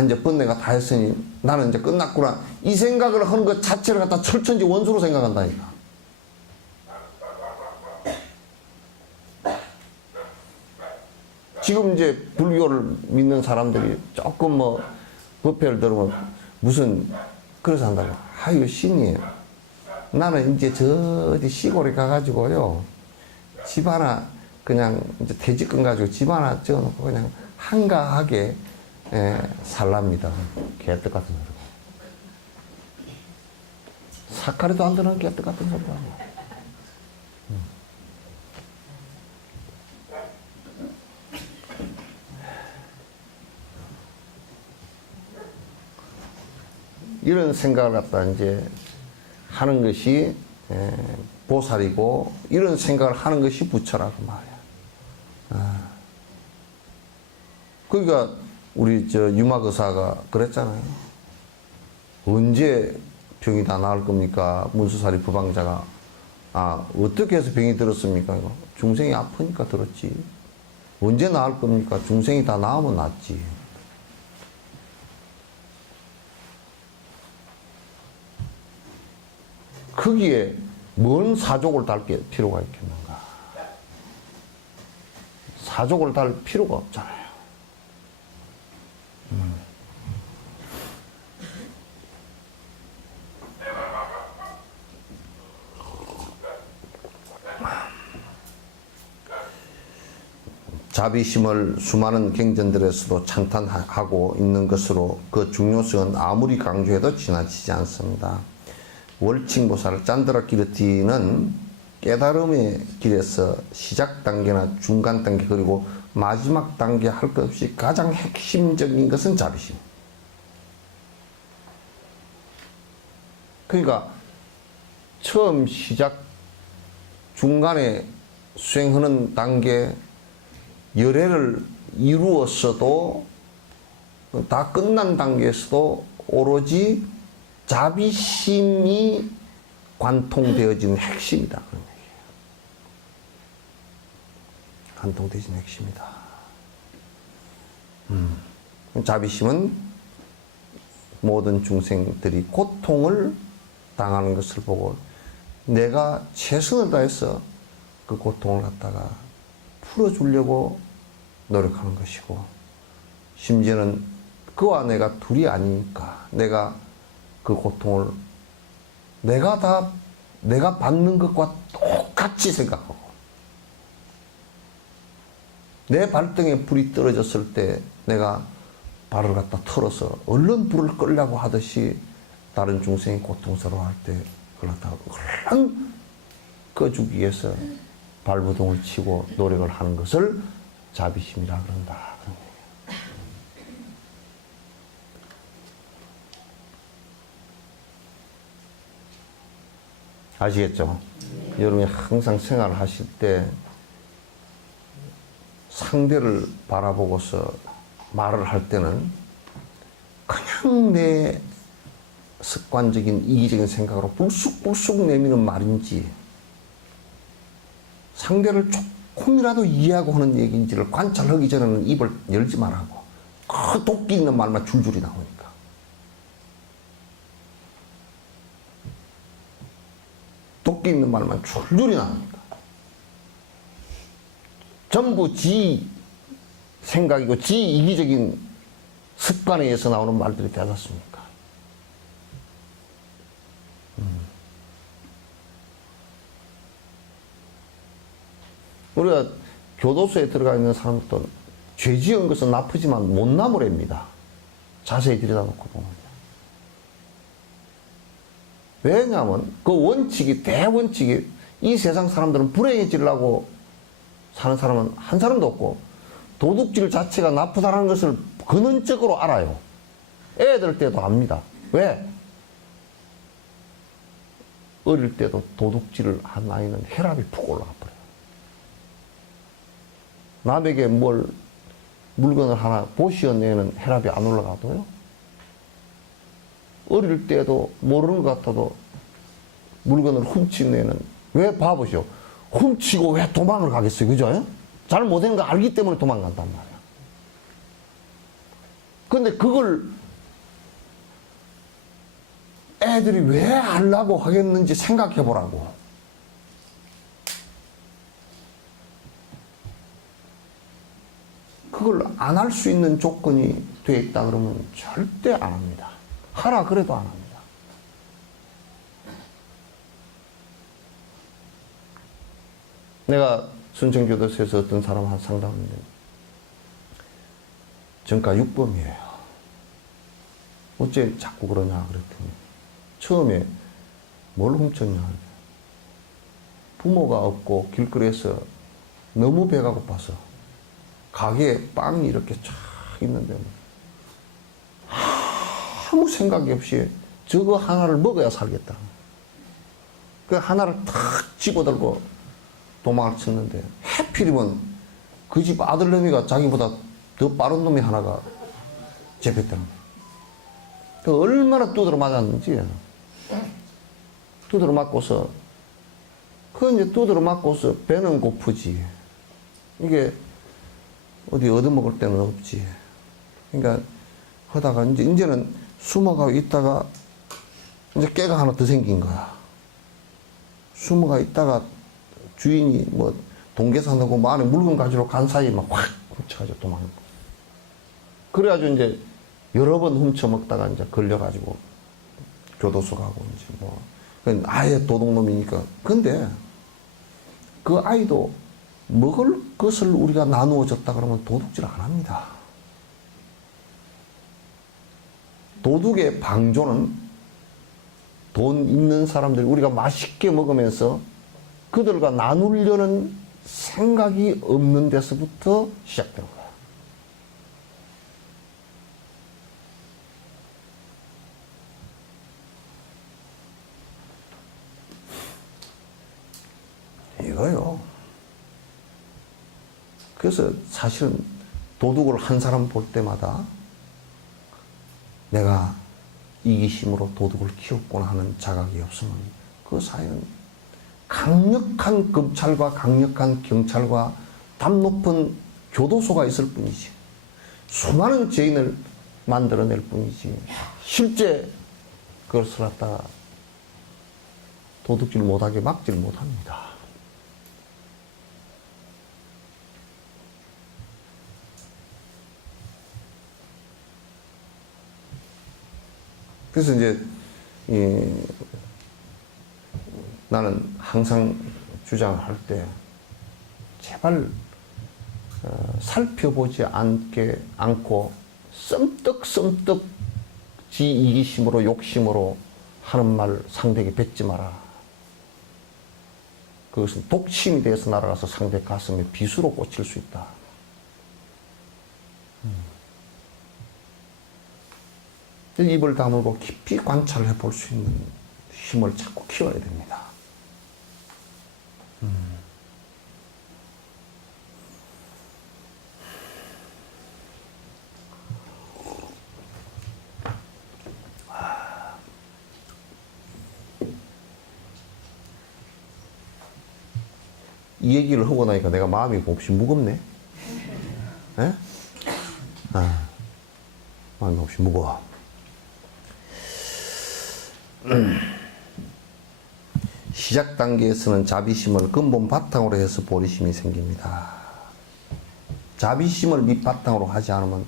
이제 번뇌가 다 했으니 나는 이제 끝났구나 이 생각을 하는 것 자체를 갖다 철천지 원수로 생각한다니까. 지금 이제 불교를 믿는 사람들이 조금 뭐 법회를 들으면 무슨 그래서 한다고 이거 신이에요. 나는 이제 저 어디 시골에 가가지고요 집 하나 그냥 이제 퇴직금 가지고 집 하나 지어놓고 그냥 한가하게 살랍니다. 개떡 같은 소리. 사카리도 안 드는 개떡 같은 소리가 아니야. 이런 생각을 갖다 이제 하는 것이 보살이고 이런 생각을 하는 것이 부처라고 말이야. 그러니까 우리 저 유막 의사가 그랬잖아요. 언제 병이 다 나을 겁니까? 문수사리 부방자가 어떻게 해서 병이 들었습니까? 이거 중생이 아프니까 들었지. 언제 나을 겁니까? 중생이 다 나으면 낫지. 거기에 뭔 사족을 달 필요가 있겠는가? 사족을 달 필요가 없잖아요. 자비심을 수많은 경전들에서도 찬탄하고 있는 것으로 그 중요성은 아무리 강조해도 지나치지 않습니다. 월칭보살 짠드라 기르티는 깨달음의 길에서 시작 단계나 중간 단계 그리고 마지막 단계 할 것 없이 가장 핵심적인 것은 자비심. 그러니까 처음 시작 중간에 수행하는 단계 열애를 이루었어도 다 끝난 단계에서도 오로지 자비심이 관통되어지는 핵심이다. 그런 얘기예요. 관통되어지는 핵심이다. 자비심은 모든 중생들이 고통을 당하는 것을 보고 내가 최선을 다해서 그 고통을 갖다가 풀어주려고 노력하는 것이고 심지어는 그와 내가 둘이 아니니까 내가 그 고통을 내가 받는 것과 똑같이 생각하고 내 발등에 불이 떨어졌을 때 내가 발을 갖다 털어서 얼른 불을 끌려고 하듯이 다른 중생이 고통스러워할 때 그걸 갖다가 얼른 꺼주기 위해서 발부동을 치고 노력을 하는 것을 자비심이라 그런다. 아시겠죠? 여러분이 항상 생활을 하실 때 상대를 바라보고서 말을 할 때는 그냥 내 습관적인 이기적인 생각으로 불쑥불쑥 내미는 말인지 상대를 조금이라도 이해하고 하는 얘기인지를 관찰하기 전에는 입을 열지 말라고. 그 도끼 있는 말만 줄줄이 나오니까. 도끼 있는 말만 줄줄이 나오니까. 전부 지 생각이고 지 이기적인 습관에 의해서 나오는 말들이 되지 않습니까? 우리가 교도소에 들어가 있는 사람들도 죄 지은 것은 나쁘지만 못 나무랍니다. 자세히 들여다놓고 보면. 왜냐하면 그 원칙이 대원칙이 이 세상 사람들은 불행해지려고 사는 사람은 한 사람도 없고 도둑질 자체가 나쁘다는 것을 근원적으로 알아요. 애들 때도 압니다. 왜? 어릴 때도 도둑질을 한 아이는 혈압이 푹 올라가 버려요. 남에게 물건을 하나 보시어 내는 혈압이 안 올라가도요. 어릴 때도 모르는 것 같아도 물건을 훔친 애는 왜 봐보시오. 훔치고 왜 도망을 가겠어요. 그죠? 잘 못하는 거 알기 때문에 도망간단 말이야. 근데 그걸 애들이 왜 하려고 하겠는지 생각해 보라고. 그걸 안 할 수 있는 조건이 돼 있다 그러면 절대 안 합니다. 하라 그래도 안 합니다. 내가 순천교도소에서 어떤 사람한테 상담했는데 전과 6범이에요. 어째 자꾸 그러냐 그랬더니 처음에 뭘 훔쳤냐. 부모가 없고 길거리에서 너무 배가 고파서 가게에 빵이 이렇게 쫙 있는데 아무 생각이 없이 저거 하나를 먹어야 살겠다. 그 하나를 탁 집어들고 도망을 쳤는데 하필이면 그 집 아들내미가 자기보다 더 빠른 놈이 하나가 잡혔다는 거야. 그 얼마나 두드러 맞았는지. 두드러 맞고서 그 이제 두드러 맞고서 배는 고프지. 이게 어디 얻어먹을 데는 없지. 그러니까 하다가 이제는 숨어가고 있다가 이제 깨가 하나 더 생긴 거야. 숨어가 있다가 주인이 뭐 동계산하고 뭐 안에 물건 가지러 간 사이에 막 확 훔쳐가지고 도망가. 그래가지고 이제 여러 번 훔쳐먹다가 이제 걸려가지고 교도소 가고 이제 뭐 아예 도둑놈이니까. 근데 그 아이도 먹을 것을 우리가 나누어 줬다 그러면 도둑질 안 합니다. 도둑의 방조는 돈 있는 사람들 우리가 맛있게 먹으면서 그들과 나누려는 생각이 없는 데서부터 시작된 거야. 이거요. 그래서 사실은 도둑을 한 사람 볼 때마다 내가 이기심으로 도둑을 키웠구나 하는 자각이 없으면 그 사회는 강력한 검찰과 강력한 경찰과 담 높은 교도소가 있을 뿐이지 수많은 죄인을 만들어낼 뿐이지 실제 그것을 갖다가 도둑질 못하게 막질 못합니다. 그래서 이제 나는 항상 주장을 할 때 제발 살펴보지 않고 썸뜩 지 이기심으로 욕심으로 하는 말 상대에게 뱉지 마라. 그것은 독침이 돼서 날아가서 상대 가슴에 비수로 꽂힐 수 있다. 입을 다물고 깊이 관찰해 볼 수 있는 힘을 자꾸 키워야 됩니다. 이 얘기를 하고 나니까 내가 마음이 몹시 무겁네. 에? 마음이 몹시 무거워. 시작 단계에서는 자비심을 근본 바탕으로 해서 보리심이 생깁니다. 자비심을 밑바탕으로 하지 않으면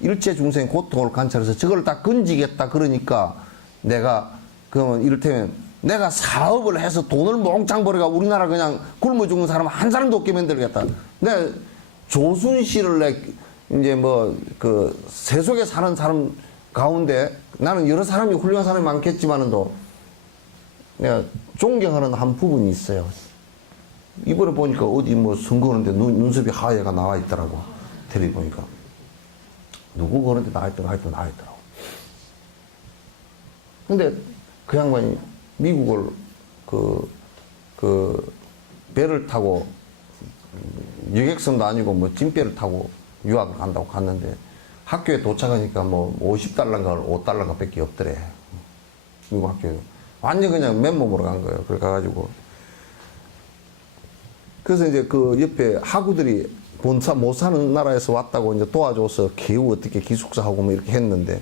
일체 중생의 고통을 관찰해서 저걸 다 건지겠다 그러니까 내가 그러면 이를테면 내가 사업을 해서 돈을 몽창 벌어가 우리나라 그냥 굶어 죽는 사람 한 사람도 없게 만들겠다. 내가 조순실을 이제 뭐 그 세속에 사는 사람 가운데 나는 여러 사람이 훌륭한 사람이 많겠지만은도 내가 존경하는 한 부분이 있어요. 이번에 보니까 어디 뭐 선거하는데 눈썹이 하얘가 나와 있더라고. 텔레비 보니까. 누구 그런데 나와 있더라고. 하여튼 나와 있더라고. 근데 그 양반이 미국을 배를 타고 여객선도 아니고 뭐 찜배를 타고 유학을 간다고 갔는데 학교에 도착하니까 뭐 $50인가 $5인가 밖에 없더래. 미국 학교에. 완전 그냥 맨몸으로 간 거예요. 그래 가가지고. 그래서 이제 그 옆에 학우들이 못 사는 나라에서 왔다고 이제 도와줘서 겨우 어떻게 기숙사 하고 뭐 이렇게 했는데,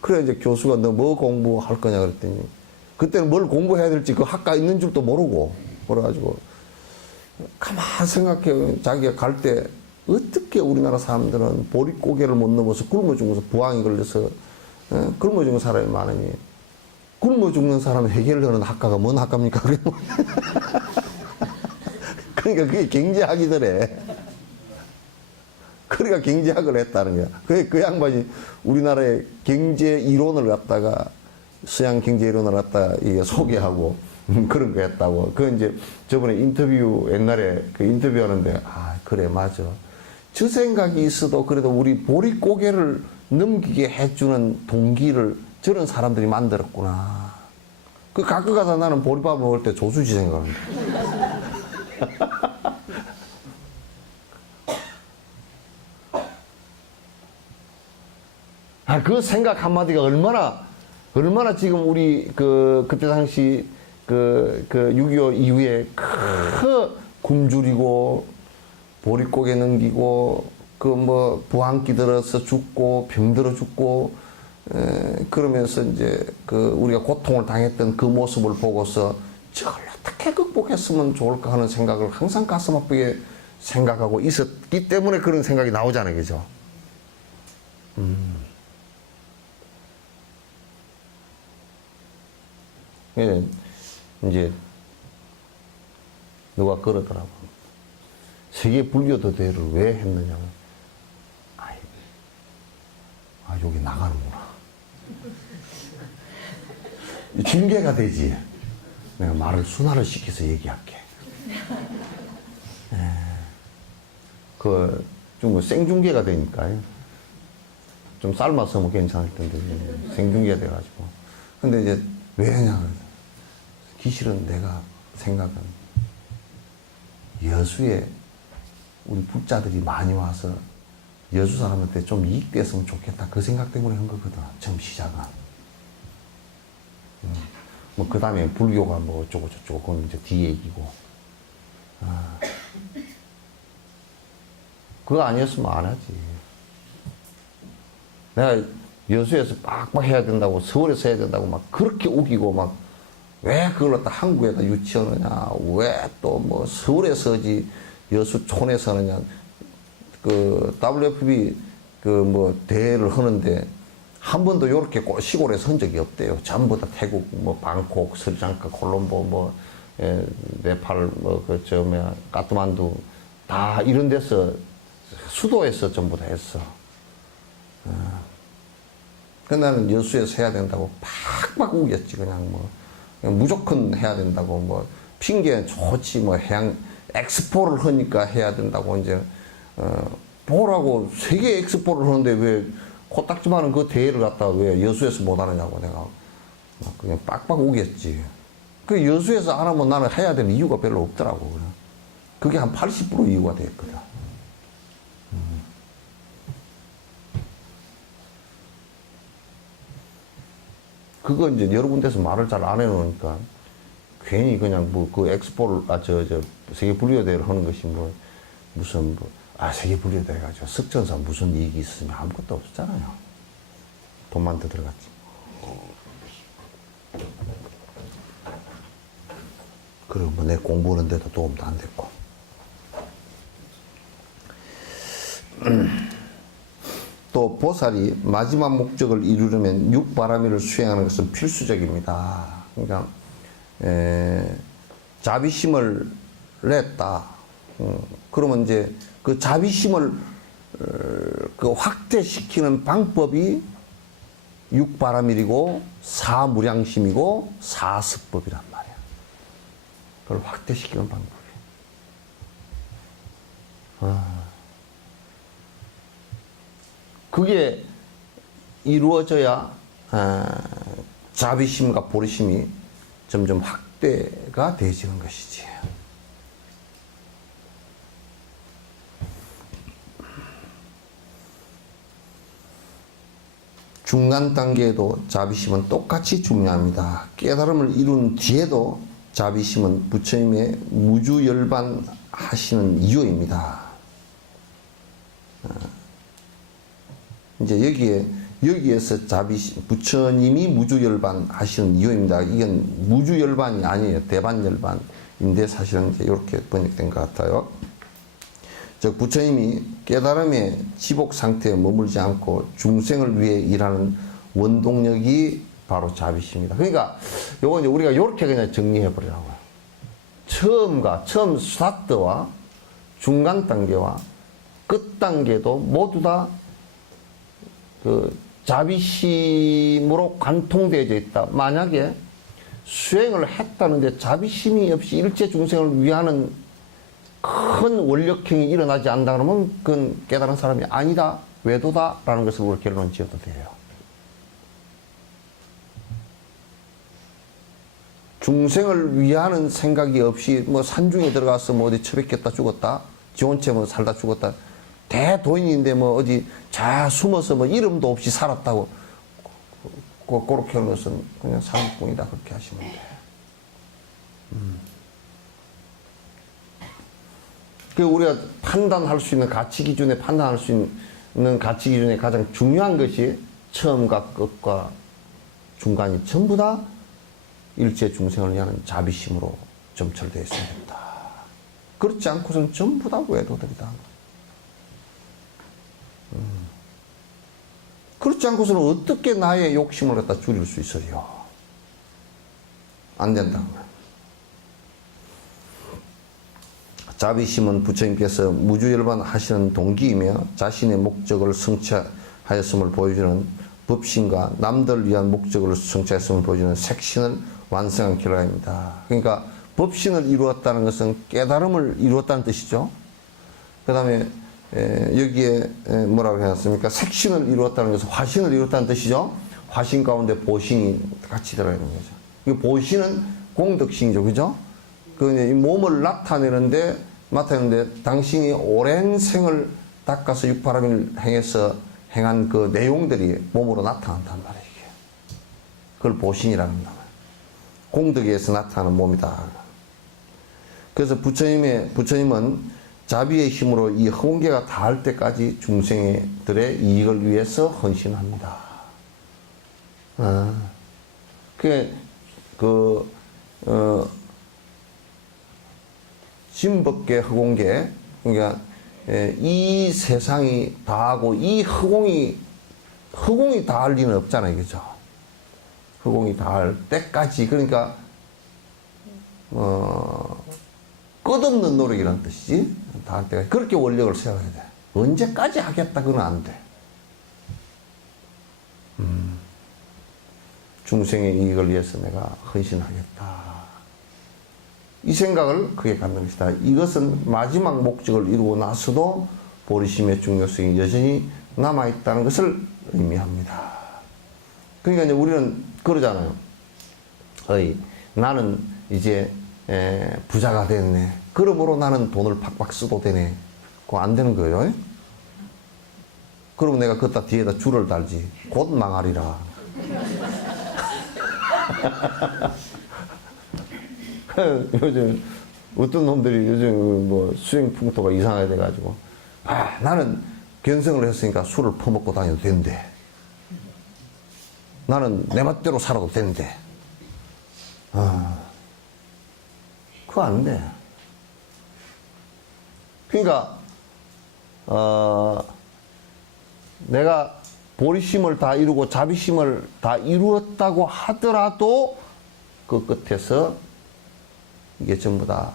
그래 이제 교수가 너 뭐 공부할 거냐 그랬더니, 그때는 뭘 공부해야 될지 그 학과 있는 줄도 모르고, 그래가지고 가만 생각해. 자기가 갈 때 어떻게 우리나라 사람들은 보릿고개를 못 넘어서 굶어 죽어서 부항이 걸려서 굶어 죽는 사람이 많으니, 굶어 죽는 사람 해결을 하는 학과가 뭔 학과입니까? 그러니까 그게 경제학이더래. 그러니까 경제학을 했다는 거야. 그 양반이 우리나라의 경제 이론을 갖다가, 서양 경제 이론을 갖다가 소개하고 그런 거 했다고. 그 이제 저번에 인터뷰, 옛날에 그 인터뷰하는데, 아, 그래, 맞아. 저 생각이 있어도 그래도 우리 보릿고개를 넘기게 해주는 동기를 저런 사람들이 만들었구나. 그 가끔 가다 나는 보리밥 먹을 때 조수지 생각합니다. 아, 그 생각 한마디가 얼마나 지금 우리 그때 당시 6.25 이후에 굶주리고 보릿고개 넘기고 부항기 들어서 죽고 병들어 죽고 그러면서 이제 우리가 고통을 당했던 그 모습을 보고서 저걸 어떻게 극복했으면 좋을까 하는 생각을 항상 가슴 아프게 생각하고 있었기 때문에 그런 생각이 나오잖아요, 그죠? 이제 누가 그러더라고. 세계 불교도 대회를 왜 했느냐고. 여기 나가는구나. 중계가 되지. 내가 말을 순화를 시켜서 얘기할게. 좀 생중계가 되니까 좀 삶아서 뭐 괜찮을 텐데 생중계가 돼가지고. 근데 이제 왜 하냐. 기실은 내가 생각은 여수에 우리 불자들이 많이 와서 여수 사람한테 좀 이익됐으면 좋겠다. 그 생각 때문에 한 거거든. 처음 시작은. 뭐, 그 다음에 불교가 뭐 어쩌고저쩌고, 그건 이제 뒤에 얘기고. 그거 아니었으면 안 하지. 내가 여수에서 빡빡 해야 된다고, 서울에서 해야 된다고 막 그렇게 우기고 막, 왜 그걸 갖다 한국에다 유치하느냐, 왜 또 뭐 서울에서지 여수촌에서 하느냐. WFB 대회를 하는데 한 번도 요렇게 시골에 선 적이 없대요. 전부 다 태국, 방콕, 스리랑카, 콜롬보, 네팔, 까트만두 다 이런 데서 수도에서 전부 다 했어. 나는 여수에서 해야 된다고 팍팍 우겼지. 그냥 무조건 해야 된다고 핑계 좋지 해양 엑스포를 하니까 해야 된다고 이제 보라고 세계 엑스포를 하는데 왜 코딱지만한 그 대회를 갖다가 왜 여수에서 못 하느냐고 내가 그냥 빡빡 우겼지. 그 여수에서 안 하면 나는 해야 되는 이유가 별로 없더라고. 그게 한 80% 이유가 됐거든. 그거 이제 여러 군데서 말을 잘 안 해놓으니까 괜히 그냥 그 엑스포를 세계 불교 대회를 하는 것이 무슨 세계 불교 대회 가지고 석전사 무슨 이익이 있으면 아무것도 없었잖아요. 돈만 더 들어갔지. 그리고 내 공부하는데도 도움도 안 됐고. 또 보살이 마지막 목적을 이루려면 육바라밀을 수행하는 것은 필수적입니다. 그러니까 자비심을 냈다. 그러면 이제 그 자비심을 확대시키는 방법이 육바라밀이고 사무량심이고 사습법이란 말이야. 그걸 확대시키는 방법이야. 그게 이루어져야 자비심과 보리심이 점점 확대가 되어지는 것이지. 중간 단계에도 자비심은 똑같이 중요합니다. 깨달음을 이룬 뒤에도 자비심은 부처님의 무주열반하시는 이유입니다. 이제 여기에서 부처님이 무주열반하시는 이유입니다. 이건 무주열반이 아니에요. 대반열반인데 사실은 이제 이렇게 번역된 것 같아요. 즉 부처님이 깨달음의 지복 상태에 머물지 않고 중생을 위해 일하는 원동력이 바로 자비심입니다. 그러니까 요거 이제 우리가 이렇게 그냥 정리해 버리라고요. 처음 스타트와 중간 단계와 끝 단계도 모두 다 그 자비심으로 관통되어져 있다. 만약에 수행을 했다는데 자비심이 없이 일체 중생을 위하는 큰 원력행이 일어나지 않는다 그러면 그건 깨달은 사람이 아니다, 외도다라는 것을 우리 결론 지어도 돼요. 중생을 위하는 생각이 없이 뭐 산중에 들어가서 뭐 어디 처박혔다 죽었다, 지원체 뭐 살다 죽었다, 대도인인데 뭐 어디 잘 숨어서 뭐 이름도 없이 살았다고 그렇게 하는 것은 그냥 사기꾼이다, 그렇게 하시면 돼. 그 우리가 판단할 수 있는 가치 기준에 판단할 수 있는 가치 기준에 가장 중요한 것이 처음과 끝과 중간이 전부 다 일체 중생을 위하는 자비심으로 점철되어 있어야 된다. 그렇지 않고서는 전부 다 외도들이다. 그렇지 않고서는 어떻게 나의 욕심을 갖다 줄일 수 있어요? 안 된다. 자비심은 부처님께서 무주열반 하시는 동기이며 자신의 목적을 성취하였음을 보여주는 법신과 남들 위한 목적을 성취하였음을 보여주는 색신을 완성한 결과입니다. 그러니까 법신을 이루었다는 것은 깨달음을 이루었다는 뜻이죠. 그 다음에 여기에 뭐라고 해놨습니까? 색신을 이루었다는 것은 화신을 이루었다는 뜻이죠. 화신 가운데 보신이 같이 들어있는 거죠. 이 보신은 공덕신이죠. 그죠? 그 몸을 나타내는데 당신이 오랜 생을 닦아서 육파람일 행해서 행한 그 내용들이 몸으로 나타난단 말이에요. 그걸 보신이라고 합니다. 공덕에 의해서 나타나는 몸이다. 그래서 부처님은 자비의 힘으로 이 허공계가 닿을 때까지 중생들의 이익을 위해서 헌신합니다. 진법계 허공계, 그러니까 이 세상이 다하고 이 허공이 닿을 리는 없잖아요, 그죠? 허공이 닿을 때까지, 그러니까 끝없는 노력이라는 뜻이지. 닿을 때까지 그렇게 원력을 세워야 돼. 언제까지 하겠다 그건 안 돼. 중생의 이익을 위해서 내가 헌신하겠다. 이 생각을 크게 갖는 것이다. 이것은 마지막 목적을 이루고 나서도 보리심의 중요성이 여전히 남아있다는 것을 의미합니다. 그러니까 이제 우리는 그러잖아요. 나는 이제 부자가 됐네. 그러므로 나는 돈을 팍팍 써도 되네. 그거 안 되는 거예요. 그러면 내가 그따 뒤에다 줄을 달지. 곧 망하리라. 요즘 어떤 놈들이 요즘 뭐 수행 풍토가 이상하게 돼가지고 나는 견성을 했으니까 술을 퍼먹고 다녀도 된대. 나는 내 멋대로 살아도 된대. 그거 안 돼. 그러니까 내가 보리심을 다 이루고 자비심을 다 이루었다고 하더라도 그 끝에서 이게 전부 다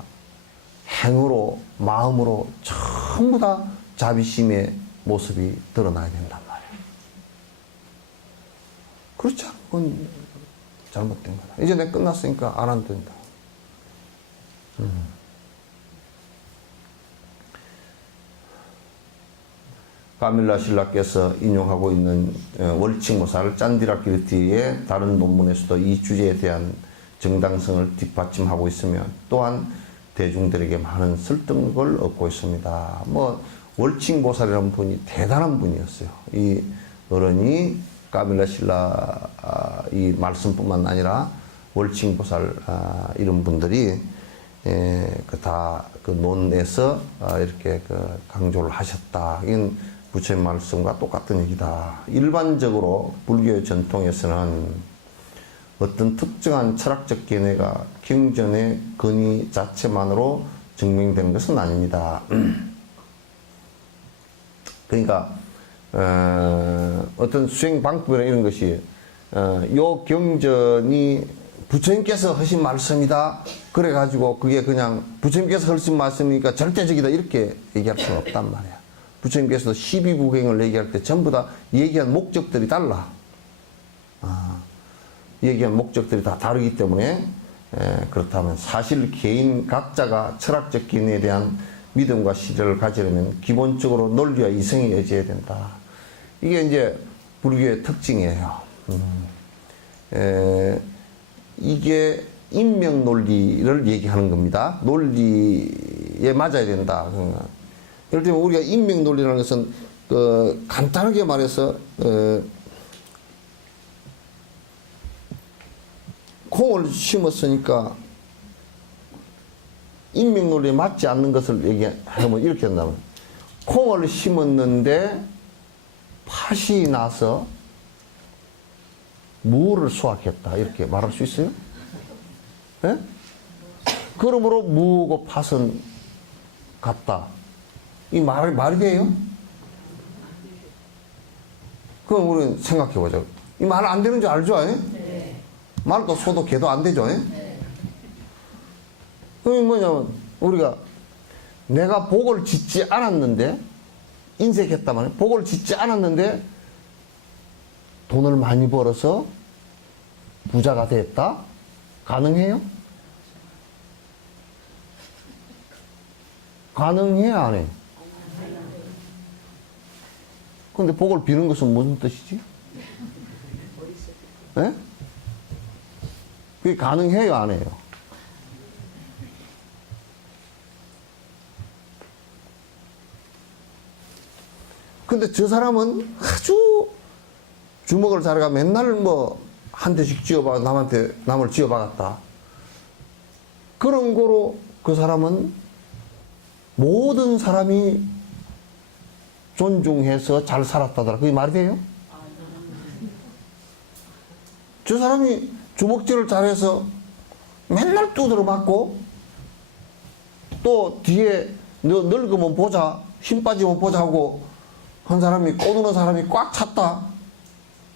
행으로, 마음으로 전부 다 자비심의 모습이 드러나야 된단 말이에요. 그렇지 않은 건 잘못된 거다. 이제 내가 끝났으니까 안 하면 된다. 까밀라 신라께서 인용하고 있는 월칭모사를 짠디라키르티의 다른 논문에서도 이 주제에 대한 정당성을 뒷받침하고 있으며 또한 대중들에게 많은 설득을 얻고 있습니다. 월칭보살이라는 분이 대단한 분이었어요. 이 어른이 까밀라 신라 이 말씀뿐만 아니라 월칭보살 이런 분들이 다 그 논에서 이렇게 그 강조를 하셨다. 이건 부처의 말씀과 똑같은 얘기다. 일반적으로 불교의 전통에서는 어떤 특정한 철학적 견해가 경전의 근의 자체만으로 증명되는 것은 아닙니다. 그러니까 어떤 수행 방법이나 이런 것이 요 경전이 부처님께서 하신 말씀이다. 그래가지고 그게 그냥 부처님께서 하신 말씀이니까 절대적이다. 이렇게 얘기할 수는 없단 말이야. 부처님께서도 12부경을 얘기할 때 전부 다 얘기한 목적들이 달라. 얘기한 목적들이 다 다르기 때문에 그렇다면 사실 개인 각자가 철학적 견해에 대한 믿음과 신뢰를 가지려면 기본적으로 논리와 이성에 의지해야 된다. 이게 이제 불교의 특징이에요. 이게 인명 논리를 얘기하는 겁니다. 논리에 맞아야 된다. 예를 들면 우리가 인명 논리라는 것은 간단하게 말해서 콩을 심었으니까 인명 논리에 맞지 않는 것을 얘기하면 이렇게 한다면 콩을 심었는데 팥이 나서 무를 수확했다. 이렇게 말할 수 있어요? 예? 그러므로 무하고 팥은 같다. 이 말이 돼요? 그럼 우리는 생각해보자. 이 말 안 되는 줄 알죠? 네. 말도 소도 개도 안 되죠? 네. 그게 뭐냐면, 우리가 내가 복을 짓지 않았는데, 인색했다만, 복을 짓지 않았는데, 돈을 많이 벌어서 부자가 됐다? 가능해요? 가능해야 안 해? 근데 복을 비는 것은 무슨 뜻이지? 예? 그게 가능해요, 안 해요? 근데 저 사람은 아주 주먹을 잘가 맨날 뭐 한 대씩 쥐어박아 남을 쥐어박았다. 그런 거로 그 사람은 모든 사람이 존중해서 잘 살았다더라. 그게 말이 돼요? 저 사람이 주먹질을 잘해서 맨날 두드려 맞고 또 뒤에 너 늙으면 보자, 힘 빠지면 보자 하고 한 사람이 꼬드는 사람이 꽉 찼다.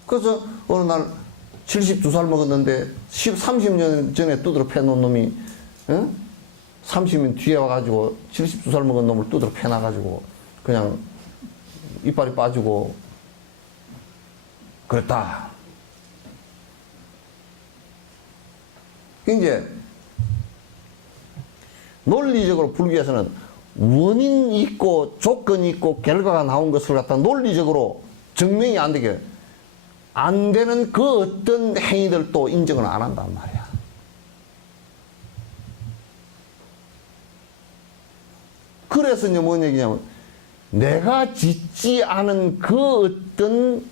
그래서 어느 날 72살 먹었는데 30년 전에 두드려 패놓은 놈이 30년 뒤에 와가지고 72살 먹은 놈을 두드려 패놔가지고 그냥 이빨이 빠지고 그랬다. 이제 논리적으로 불교에서는 원인 있고 조건 있고 결과가 나온 것을 갖다 논리적으로 증명이 안 되게 안 되는 그 어떤 행위들도 인정을 안 한단 말이야. 그래서 이제 뭔 얘기냐면 내가 짓지 않은 그 어떤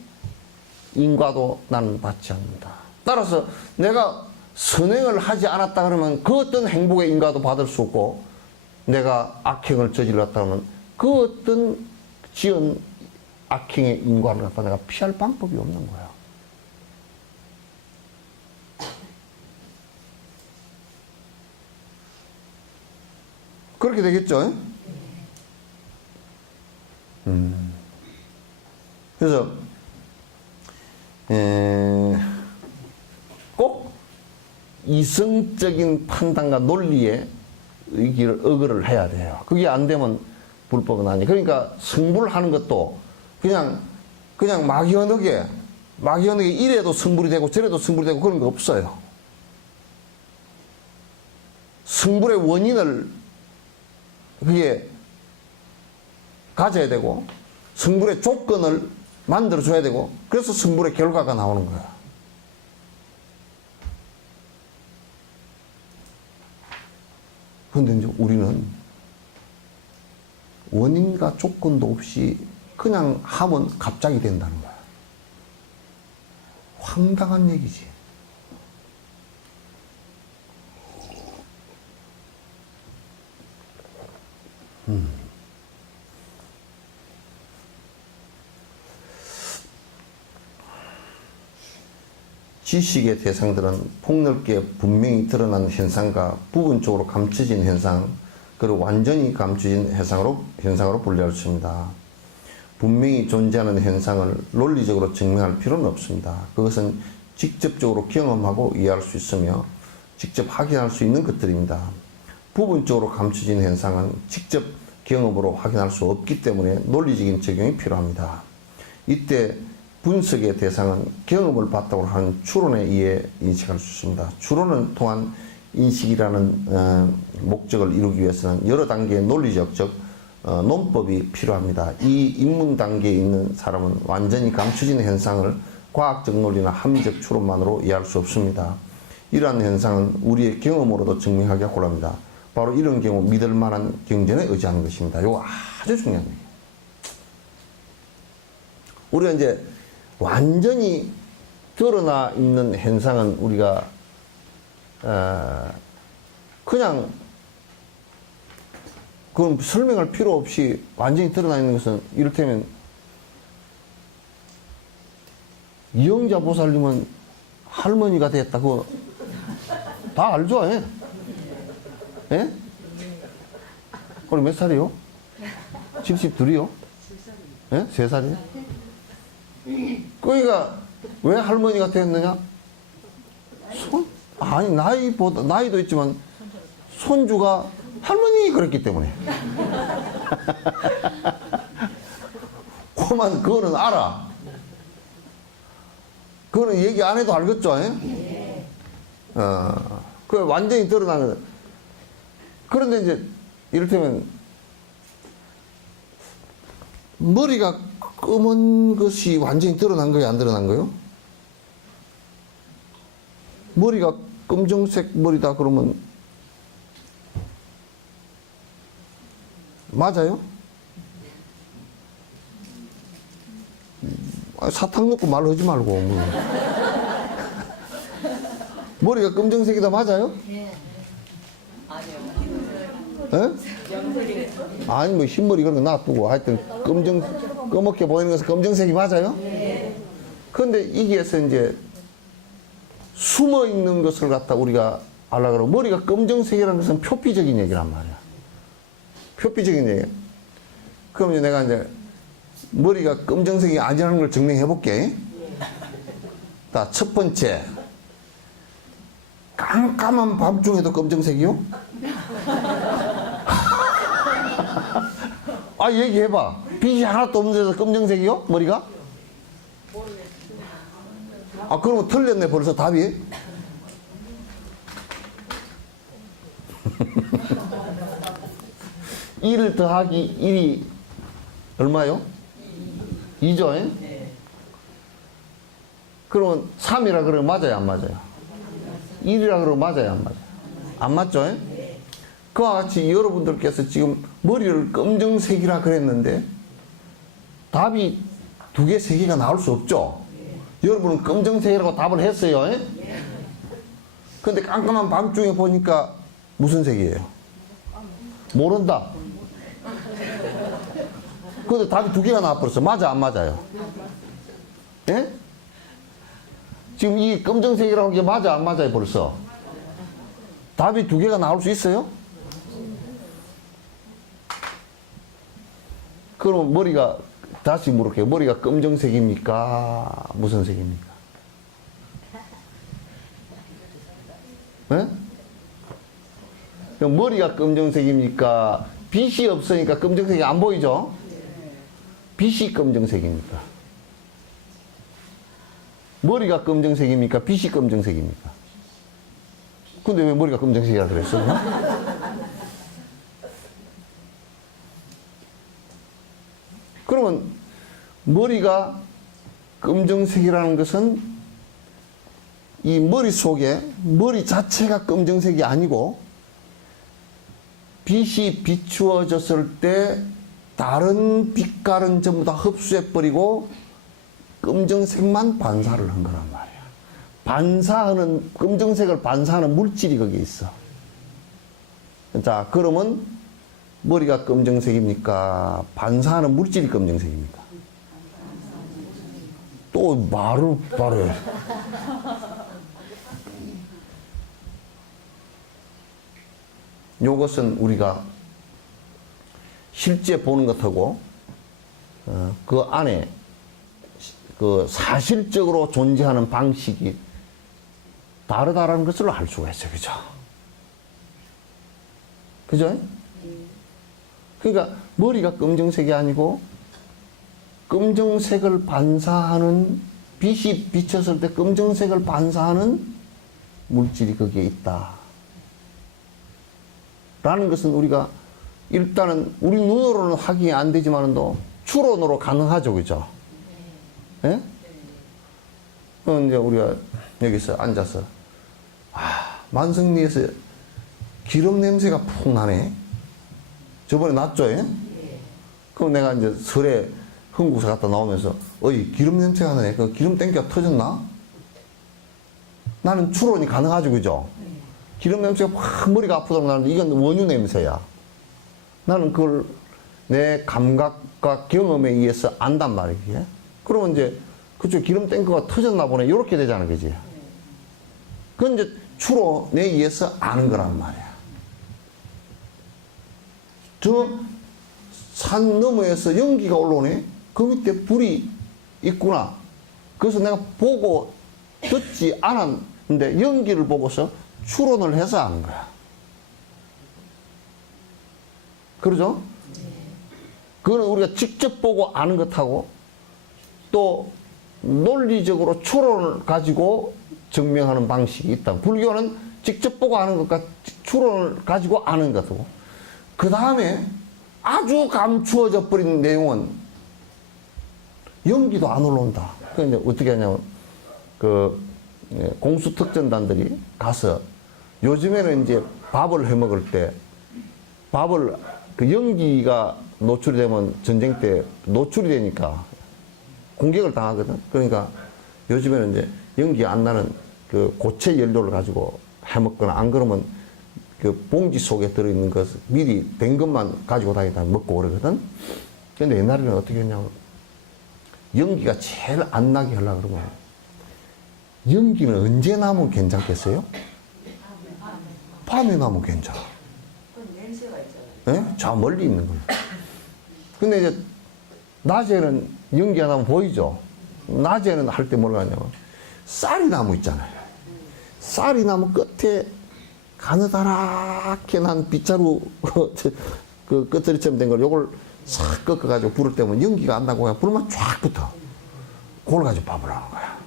인과도 나는 받지 않는다. 따라서 내가 선행을 하지 않았다 그러면 그 어떤 행복의 인과도 받을 수 없고 내가 악행을 저질렀다 그러면 그 어떤 지은 악행의 인과를 갖다 내가 피할 방법이 없는 거야. 그렇게 되겠죠? 그래서 꼭 이성적인 판단과 논리에 의거를 해야 돼요. 그게 안 되면 불법은 아니에요. 그러니까 승부를 하는 것도 그냥 막연하게 이래도 승불이 되고 저래도 승불이 되고 그런 거 없어요. 승불의 원인을 그게 가져야 되고 승불의 조건을 만들어줘야 되고 그래서 승불의 결과가 나오는 거야. 그런데 이제 우리는 원인과 조건도 없이 그냥 하면 갑자기 된다는 거야. 황당한 얘기지. 지식의 대상들은 폭넓게 분명히 드러난 현상과 부분적으로 감춰진 현상, 그리고 완전히 감춰진 현상으로 분류할 수 있습니다. 분명히 존재하는 현상을 논리적으로 증명할 필요는 없습니다. 그것은 직접적으로 경험하고 이해할 수 있으며 직접 확인할 수 있는 것들입니다. 부분적으로 감춰진 현상은 직접 경험으로 확인할 수 없기 때문에 논리적인 적용이 필요합니다. 이때 분석의 대상은 경험을 바탕으로 하는 추론에 의해 인식할 수 있습니다. 추론은 또한 인식이라는 목적을 이루기 위해서는 여러 단계의 논리적, 즉 논법이 필요합니다. 이 입문 단계에 있는 사람은 완전히 감춰진 현상을 과학적 논리나 합리적 추론만으로 이해할 수 없습니다. 이러한 현상은 우리의 경험으로도 증명하기가 곤란합니다. 바로 이런 경우 믿을 만한 경전에 의지하는 것입니다. 이거 아주 중요한 거예요. 우리가 이제 완전히 드러나 있는 현상은 우리가 그냥 그건 설명할 필요 없이 완전히 드러나 있는 것은 이를테면 이영자 보살님은 할머니가 됐다. 그거 다 알죠? 예? 예? 그럼 몇 살이요? 72이요? 예? 3살이요? 그러니까 왜 할머니가 됐느냐? 아니 나이도 있지만 손주가 할머니 그랬기 때문에. 그거는 알아. 그거는 얘기 안 해도 알겠죠? 그 완전히 드러나는. 그런데 이제 이를테면 머리가 검은 것이 완전히 드러난 거예요? 안 드러난 거예요? 머리가 검정색 머리다 그러면 맞아요? 사탕 넣고 말하지 말고 뭐. 머리가 검정색이다 맞아요? 네. 아니요. 아니 뭐 흰머리 그런 거 놔두고 하여튼 검게 보이는 것은 검정색이 맞아요? 네. 그런데 이게서 이제 숨어 있는 것을 갖다 우리가 알라 그러고 머리가 검정색이라는 것은 표피적인 얘기란 말이야. 표피적인 얘기. 그럼 이제 내가 이제 머리가 검정색이 아니라는 걸 증명해 볼게. 자, 첫 번째. 깜깜한 밤중에도 검정색이요? 아, 얘기해봐. 빛이 하나도 없는 데서 검정색이요? 머리가? 아, 그러면 틀렸네, 벌써 답이. 일 더하기 1이 얼마요? 2죠? 네. 그러면 3이라 그러면 맞아요? 안 맞아요? 1이라 그러면 맞아요? 안 맞아요? 안 맞죠? 네. 그와 같이 여러분들께서 지금 머리를 검정색이라 그랬는데 답이 2개, 3개가 나올 수 없죠? 네. 여러분은 검정색이라고 답을 했어요? 네. 근데 깜깜한 밤중에 보니까 무슨 색이에요? 모른다. 근데 답이 2개가 나와버렸어. 맞아, 안 맞아요? 예? 지금 이 검정색이라고 하는 게 맞아, 안 맞아요, 벌써? 답이 2개가 나올 수 있어요? 그럼 머리가, 다시 물을게요. 머리가 검정색입니까? 무슨 색입니까? 예? 그럼 머리가 검정색입니까? 빛이 없으니까 검정색이 안 보이죠? 빛이 검정색입니까? 머리가 검정색입니까? 빛이 검정색입니까? 근데 왜 머리가 검정색이라 그랬어? 그러면 머리가 검정색이라는 것은 이 머리 속에 머리 자체가 검정색이 아니고 빛이 비추어졌을 때 다른 빛깔은 전부 다 흡수해버리고 검정색만 반사를 한 거란 말이야. 반사하는, 검정색을 반사하는 물질이 거기에 있어. 자, 그러면 머리가 검정색입니까? 반사하는 물질이 검정색입니까? 또 말을 바로 해. 요것은 우리가 실제 보는 것하고 그 안에 그 사실적으로 존재하는 방식이 다르다라는 것을 알 수가 있어요. 그죠? 그죠? 그러니까 머리가 검정색이 아니고 검정색을 반사하는, 빛이 비쳤을 때 검정색을 반사하는 물질이 거기에 있다. 라는 것은 우리가 일단은 우리 눈으로는 확인이 안 되지만도 추론으로 가능하죠. 그죠? 예? 그럼 이제 우리가 여기서 앉아서, 만성리에서 기름 냄새가 푹 나네. 저번에 났죠? 예? 그럼 내가 이제 설에 흥국사 갔다 나오면서, 어이, 기름 냄새가 나네. 그 기름 땡겨 터졌나? 나는 추론이 가능하죠. 그죠? 기름 냄새가 확 머리가 아프다고 나는데 이건 원유 냄새야. 나는 그걸 내 감각과 경험에 의해서 안단 말이지. 그러면 이제 그쪽 기름 탱크가 터졌나 보네. 이렇게 되잖아. 그지? 그건 이제 추론에 의해서 아는 거란 말이야. 저 산 너머에서 연기가 올라오네. 그 밑에 불이 있구나. 그래서 내가 보고 듣지 않았는데 연기를 보고서 추론을 해서 아는 거야. 그러죠? 그거는 우리가 직접 보고 아는 것하고 또 논리적으로 추론을 가지고 증명하는 방식이 있다. 불교는 직접 보고 아는 것과 추론을 가지고 아는 것이고, 그 다음에 아주 감추어져 버린 내용은 연기도 안 올라온다. 그 이제 어떻게 하냐면 그 공수특전단들이 가서 요즘에는 이제 밥을 해 먹을 때 밥을 그 연기가 노출이 되면 전쟁 때 노출이 되니까 공격을 당하거든. 그러니까 요즘에는 이제 연기 안 나는 그 고체 연료를 가지고 해 먹거나, 안 그러면 그 봉지 속에 들어있는 것 미리 된 것만 가지고 다니다 먹고 그러거든. 근데 옛날에는 어떻게 했냐면 연기가 제일 안 나게 하려고 그러면 연기는 언제 나면 괜찮겠어요? 밤에 나면 괜찮아. 냄새가 있잖아요. 예? 저 멀리 있는 거예요. 근데 이제 낮에는 연기가 나면 보이죠? 낮에는 할 때 뭐라 하냐면 쌀이 나무 있잖아요. 쌀이 나무 끝에 가느다랗게 난 빗자루 그 끝들이처럼 된 걸 요걸 싹 꺾어가지고 불을 때면 연기가 안 나고 그냥 불만 쫙 붙어. 그걸 가지고 밥을 하는 거야.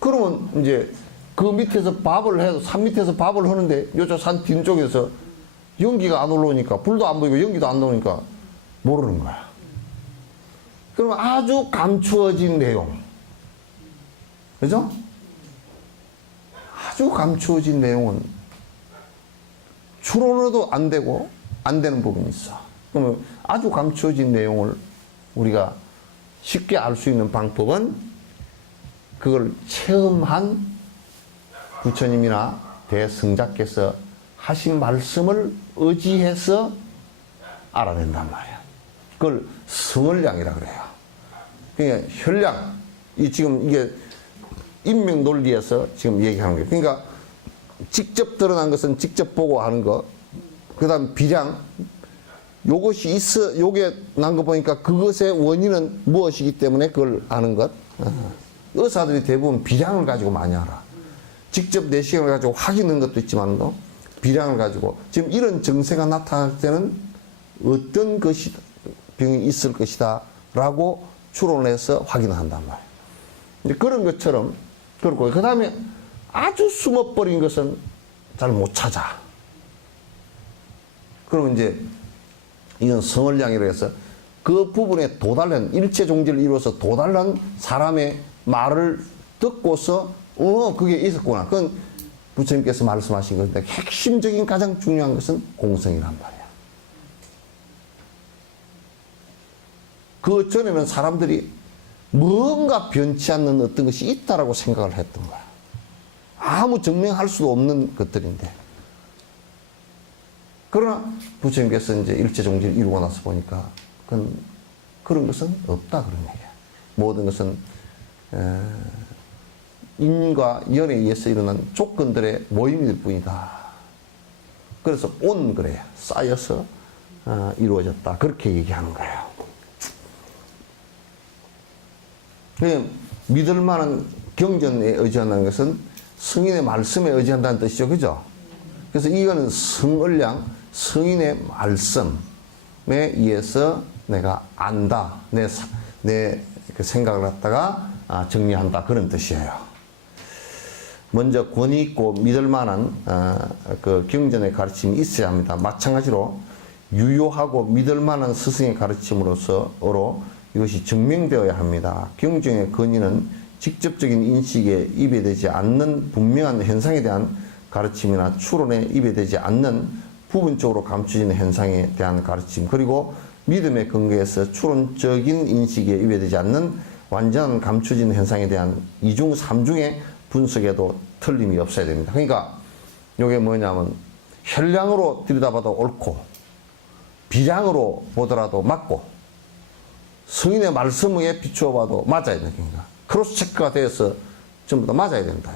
그러면 이제 그 밑에서 밥을 해도, 산 밑에서 밥을 하는데 요쪽 산 뒤쪽에서 연기가 안 올라오니까, 불도 안 보이고 연기도 안 나오니까 모르는 거야. 그러면 아주 감추어진 내용. 그죠? 아주 감추어진 내용은 추론으로도 안 되고 안 되는 부분이 있어. 그러면 아주 감추어진 내용을 우리가 쉽게 알 수 있는 방법은 그걸 체험한 부처님이나 대승자께서 하신 말씀을 의지해서 알아낸단 말이야. 그걸 성을량이라 그래요. 그러니까 혈량, 지금 이게 인명 논리에서 지금 얘기하는 거예요. 그러니까 직접 드러난 것은 직접 보고 하는 거. 그 다음 비량. 요것이 있어, 요게 난 거 보니까 그것의 원인은 무엇이기 때문에 그걸 아는 것. 의사들이 대부분 비량을 가지고 많이 알아. 직접 내시경을 가지고 확인하는 것도 있지만도 비량을 가지고 지금 이런 증세가 나타날 때는 어떤 것이 병이 있을 것이다 라고 추론을 해서 확인을 한단 말이에요. 이제 그런 것처럼 그렇고, 그 다음에 아주 숨어버린 것은 잘 못 찾아. 그러면 이제 이건 성을량이라고 해서 그 부분에 도달한, 일체 종지를 이루어서 도달한 사람의 말을 듣고서 그게 있었구나. 그건 부처님께서 말씀하신 건데, 핵심적인 가장 중요한 것은 공성이란 말이야. 그 전에는 사람들이 뭔가 변치 않는 어떤 것이 있다라고 생각을 했던 거야. 아무 증명할 수도 없는 것들인데. 그러나 부처님께서 이제 일체종지를 이루고 나서 보니까 그런 것은 없다 그런 얘기야. 모든 것은 인과 연에 의해서 일어난 조건들의 모임일 뿐이다. 그래서 온 그래요. 쌓여서 이루어졌다. 그렇게 얘기하는 거예요. 믿을 만한 경전에 의지한다는 것은 성인의 말씀에 의지한다는 뜻이죠. 그죠? 그래서 이거는 성을량, 성인의 말씀에 의해서 내가 안다. 내 그 생각을 갖다가 정리한다. 그런 뜻이에요. 먼저 권위 있고 믿을 만한 그 경전의 가르침이 있어야 합니다. 마찬가지로 유효하고 믿을 만한 스승의 가르침으로서 이것이 증명되어야 합니다. 경전의 권위는 직접적인 인식에 입에되지 않는 분명한 현상에 대한 가르침이나 추론에 입에되지 않는 부분적으로 감춰진 현상에 대한 가르침, 그리고 믿음의 근거에서 추론적인 인식에 입에되지 않는 완전한 감춰진 현상에 대한 이중 삼중의 분석에도 틀림이 없어야 됩니다. 그러니까 이게 뭐냐면 혈량으로 들여다봐도 옳고 비량으로 보더라도 맞고 성인의 말씀에 비추어 봐도 맞아야 되니까 크로스 체크가 되어서 전부 다 맞아야 된다.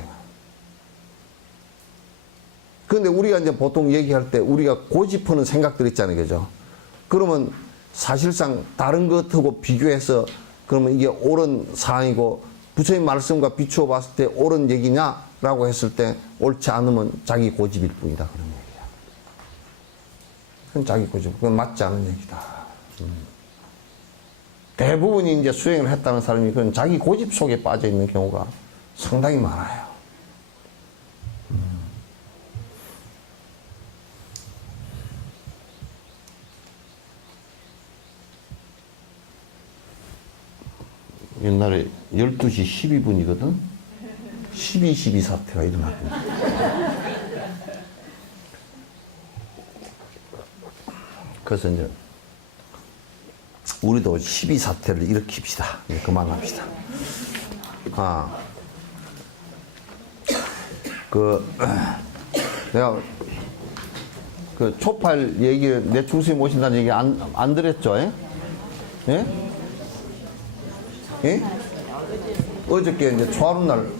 그런데 우리가 이제 보통 얘기할 때 우리가 고집하는 생각들 있잖아요. 그죠? 그러면 사실상 다른 것하고 비교해서 그러면 이게 옳은 사항이고 부처님 말씀과 비추어 봤을 때 옳은 얘기냐라고 했을 때 옳지 않으면 자기 고집일 뿐이다. 그런 얘기야. 그건 자기 고집. 그건 맞지 않은 얘기다. 대부분이 이제 수행을 했다는 사람이 그런 자기 고집 속에 빠져 있는 경우가 상당히 많아요. 옛날에 12시 12분이거든? 12 사태가 일어났거든. 그래서 이제, 우리도 12 사태를 일으킵시다. 이제 그만합시다. 내가, 초팔 얘기를, 내 중수님 오신다는 얘기 안 드렸죠? 예? 예? 예? 어저께 이제 초하루 날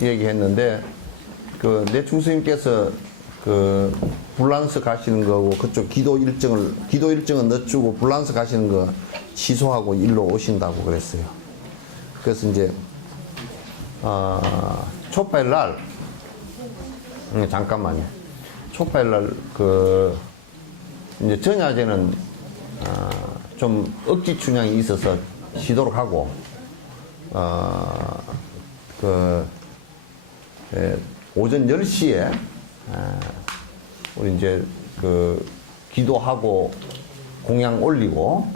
얘기했는데, 내 중수님께서 불란스 가시는 거고, 그쪽 기도 일정은 늦추고 불란스 가시는 거 취소하고 일로 오신다고 그랬어요. 그래서 이제, 초파일 날, 잠깐만요. 초파일 날, 이제 전야제는, 좀 억지 춘향이 있어서 쉬도록 하고, 오전 10시에, 우리 이제 기도하고 공양 올리고,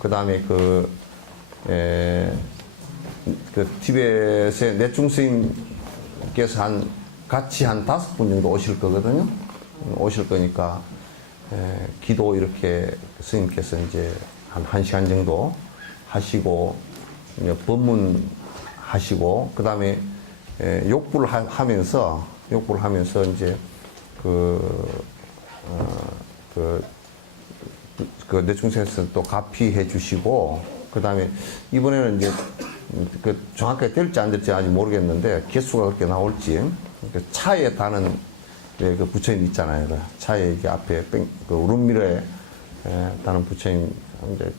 그 다음에 티벳의 내중 스님께서 같이 한 5분 정도 오실 거거든요. 오실 거니까, 기도 이렇게 스님께서 이제 한 1시간 정도 하시고, 이제 법문하시고, 그 다음에 욕불을 하면서 이제 내중생에서 또 가피해 주시고, 그 다음에 이번에는 이제 정확하게 될지 안 될지 아직 모르겠는데 개수가 그렇게 나올지, 차에 다는 부처님 있잖아요. 차에 이게 앞에 룸미러에 다는 부처님, 이제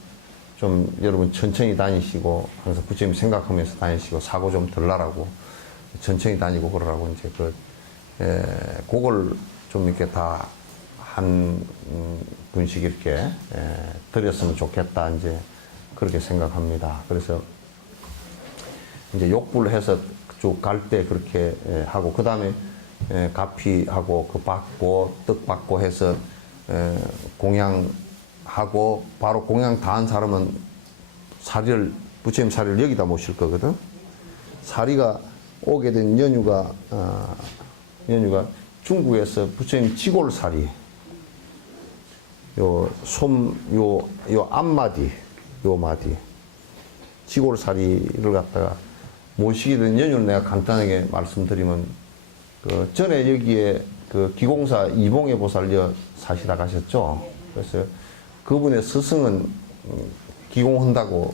좀 여러분 천천히 다니시고, 항상 부처님 생각하면서 다니시고, 사고 좀 덜 나라고 천천히 다니고 그러라고 이제 그걸 좀 이렇게 다 한 분씩 이렇게 드렸으면 좋겠다, 이제 그렇게 생각합니다. 그래서 이제 욕불을 해서 쭉 갈 때 그렇게 하고, 그 다음에 가피하고 받고 떡 받고 해서 공양하고, 바로 공양 다 한 사람은 부처님 사리를 여기다 모실 거거든. 사리가 오게 된 연유가 중국에서 부처님 지골사리, 요 앞마디, 요 마디. 지골사리를 갖다가 모시게 된 연유를 내가 간단하게 말씀드리면, 그 전에 여기에 그 기공사 이봉의 보살여 사시다 가셨죠. 그래서 그분의 스승은 기공한다고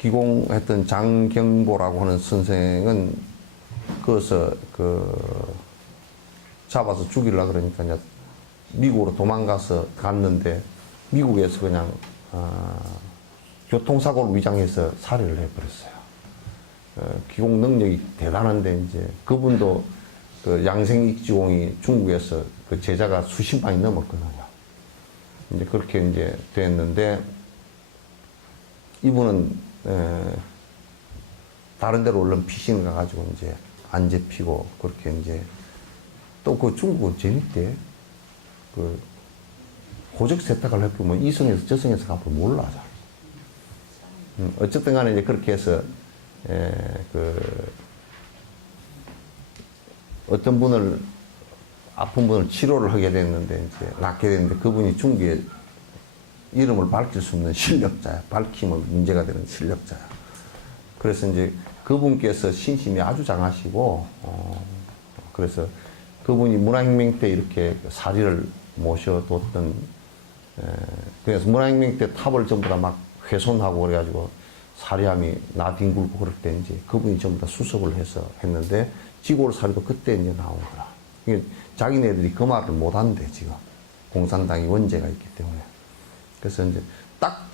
기공했던 장경보라고 하는 선생은 그것을 잡아서 죽이려고 그러니까 이제 미국으로 도망가서 갔는데 미국에서 그냥 교통사고를 위장해서 살해를 해버렸어요. 기공 능력이 대단한데 이제 그분도 그 양생익지공이 중국에서 그 제자가 수십만이 넘었거든요. 이제 그렇게 이제 됐는데 이분은 다른 데로 얼른 피신을 가가지고 이제 안 잡히고 그렇게 이제 또 그 중국은 재밌대. 그 호적 세탁을 해보면 이성에서 저성에서 가면 몰라 잘. 어쨌든 간에 이제 그렇게 해서 어떤 분을 아픈 분을 치료를 하게 됐는데 이제 낫게 됐는데 그분이 중국에 이름을 밝힐 수 없는 실력자야. 밝히면 문제가 되는 실력자야. 그래서 이제 그분께서 신심이 아주 장하시고 그래서 그분이 문화혁명 때 이렇게 사리를 모셔뒀던 그래서 문화혁명 때 탑을 전부 다 막 훼손하고 그래가지고 사리함이 나뒹굴고 그럴 때 이제 그분이 전부 다 수습을 해서 했는데 지골 사리도 그때 이제 나온 거라. 이게 자기네들이 그 말을 못 한대 지금 공산당이 원죄가 있기 때문에. 그래서 이제 딱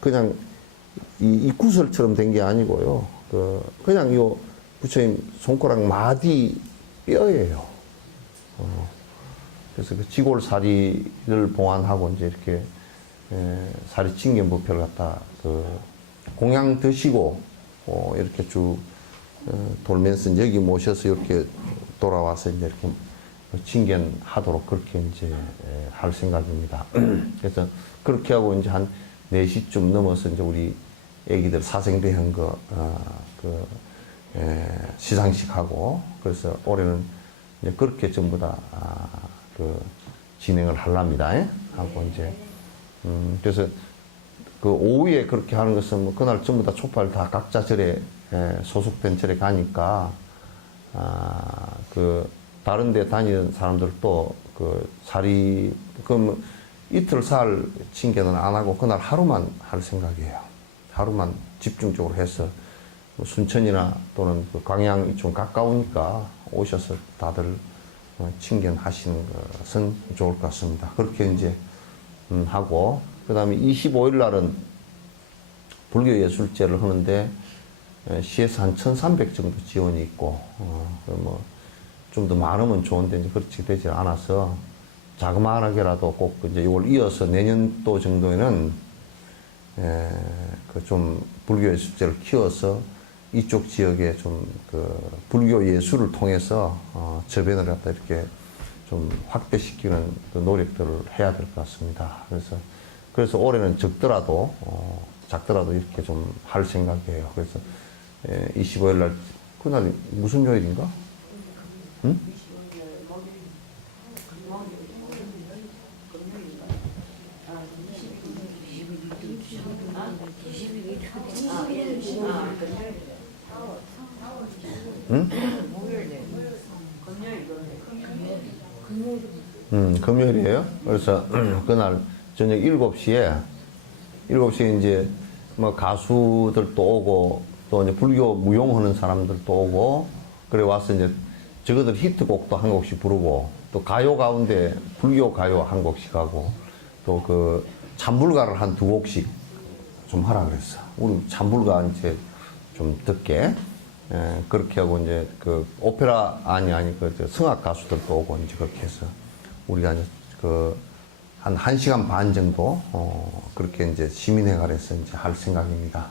그냥 이 구설처럼 된 게 아니고요. 그냥 요 부처님 손가락 마디 뼈예요. 그래서 그 지골사리를 봉안하고 이제 이렇게 사리 칭견법표를 갖다 공양 드시고 이렇게 쭉 돌면서 이제 여기 모셔서 이렇게 돌아와서 이제 이렇게 칭견하도록 그렇게 이제 할 생각입니다. 그래서 그렇게 하고 이제 한 4시쯤 넘어서 이제 우리 애기들 사생대한 시상식 하고 그래서 올해는 이제 그렇게 전부 다 진행을 하랍니다. 하고 이제 그래서 그 오후에 그렇게 하는 것은 뭐 그날 전부 다 촛발 다 각자 절에 소속된 절에 가니까 다른 데 다니는 사람들도 사리 뭐 이틀 살 징계는 안 하고 그날 하루만 할 생각이에요. 하루만 집중적으로 해서 뭐 순천이나 또는 광양이 좀 가까우니까 오셔서 다들 칭견하시는 것은 좋을 것 같습니다. 그렇게 이제 하고 그 다음에 25일 날은 불교예술제를 하는데 시에서 한 1,300 정도 지원이 있고 뭐 좀 더 많으면 좋은데 이제 그렇게 되지 않아서 자그마하게라도 꼭 이제 이걸 이어서 내년도 정도에는 좀 불교예술제를 키워서 이쪽 지역에 좀 불교 예술을 통해서 저변을 갖다 이렇게 좀 확대시키는 그 노력들을 해야 될 것 같습니다. 그래서 올해는 작더라도 이렇게 좀 할 생각이에요. 그래서 25일 날 그날 무슨 요일인가? 응? 응? 금요일이에요. 그래서 그날 저녁 7시에 이제 뭐 가수들도 오고 또 이제 불교 무용하는 사람들도 오고 그래 와서 이제 저거들 히트곡도 한 곡씩 부르고 또 가요 가운데 불교 가요 한 곡씩 하고 또 찬불가를 한 2곡씩 좀 하라 그랬어. 우리 찬불가 이제 좀 듣게 그렇게 하고 이제 오페라 아니 성악 가수들도 오고 이제 그렇게 해서 우리가 이제 한 1시간 반 정도 그렇게 이제 시민회관에서 이제 할 생각입니다.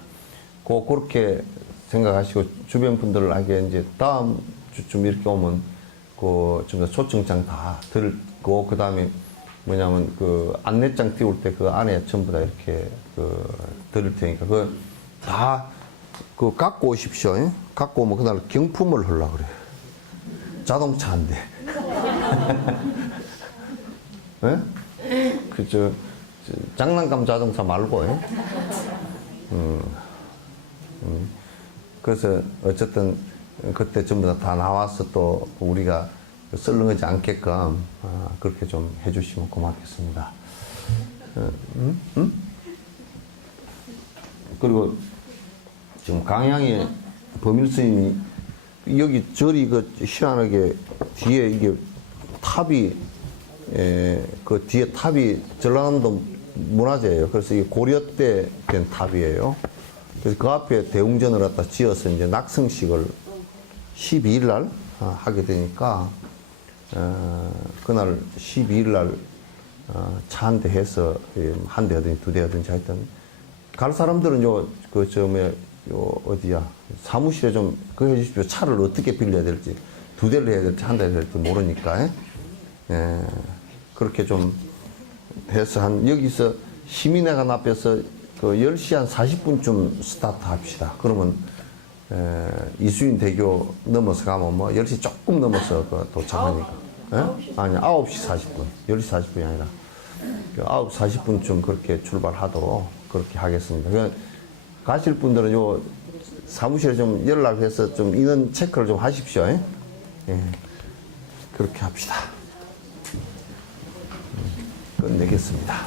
그렇게 생각하시고 주변 분들에게 이제 다음 주쯤 이렇게 오면 좀 초청장 다 들고 그 다음에 뭐냐면 안내장 띄울 때 그 안에 전부 다 이렇게 드릴 테니까 다 갖고 오십시오. 예? 갖고 오면 그날 경품을 하려고 그래요. 자동차인데. 예? 장난감 자동차 말고, 예? 그래서 어쨌든 그때 전부 다 나와서 또 우리가 썰렁하지 않게끔 그렇게 좀 해주시면 고맙겠습니다. 그리고 지금 강양에 범일 스님이 여기 절이 그 희한하게 뒤에 이게 탑이 그 뒤에 탑이 전라남도 문화재예요. 그래서 이게 고려 때 된 탑이에요. 그래서 그 앞에 대웅전을 갖다 지어서 이제 낙성식을 12일 날 하게 되니까 그날 12일 날 차 한 대 해서 한 대 하든지 두 대 하든지 하여튼 갈 사람들은 요 어디야 사무실에 좀 그거 해주십시오. 차를 어떻게 빌려야 될지 두 대를 해야 될지 한 대를 해야 될지 모르니까 그렇게 좀 해서 한 여기서 시민회관 앞에서 그 10시 한 40분쯤 스타트 합시다. 그러면 이수인 대교 넘어서 가면 뭐 10시 조금 넘어서 도착하니까. 아니 9시 40분. 10시 40분이 아니라 9시 40분쯤 그렇게 출발하도록 그렇게 하겠습니다. 그러니까 가실 분들은 요 사무실에 좀 연락해서 좀 인원 체크를 좀 하십시오. 예. 그렇게 합시다. 끝내겠습니다.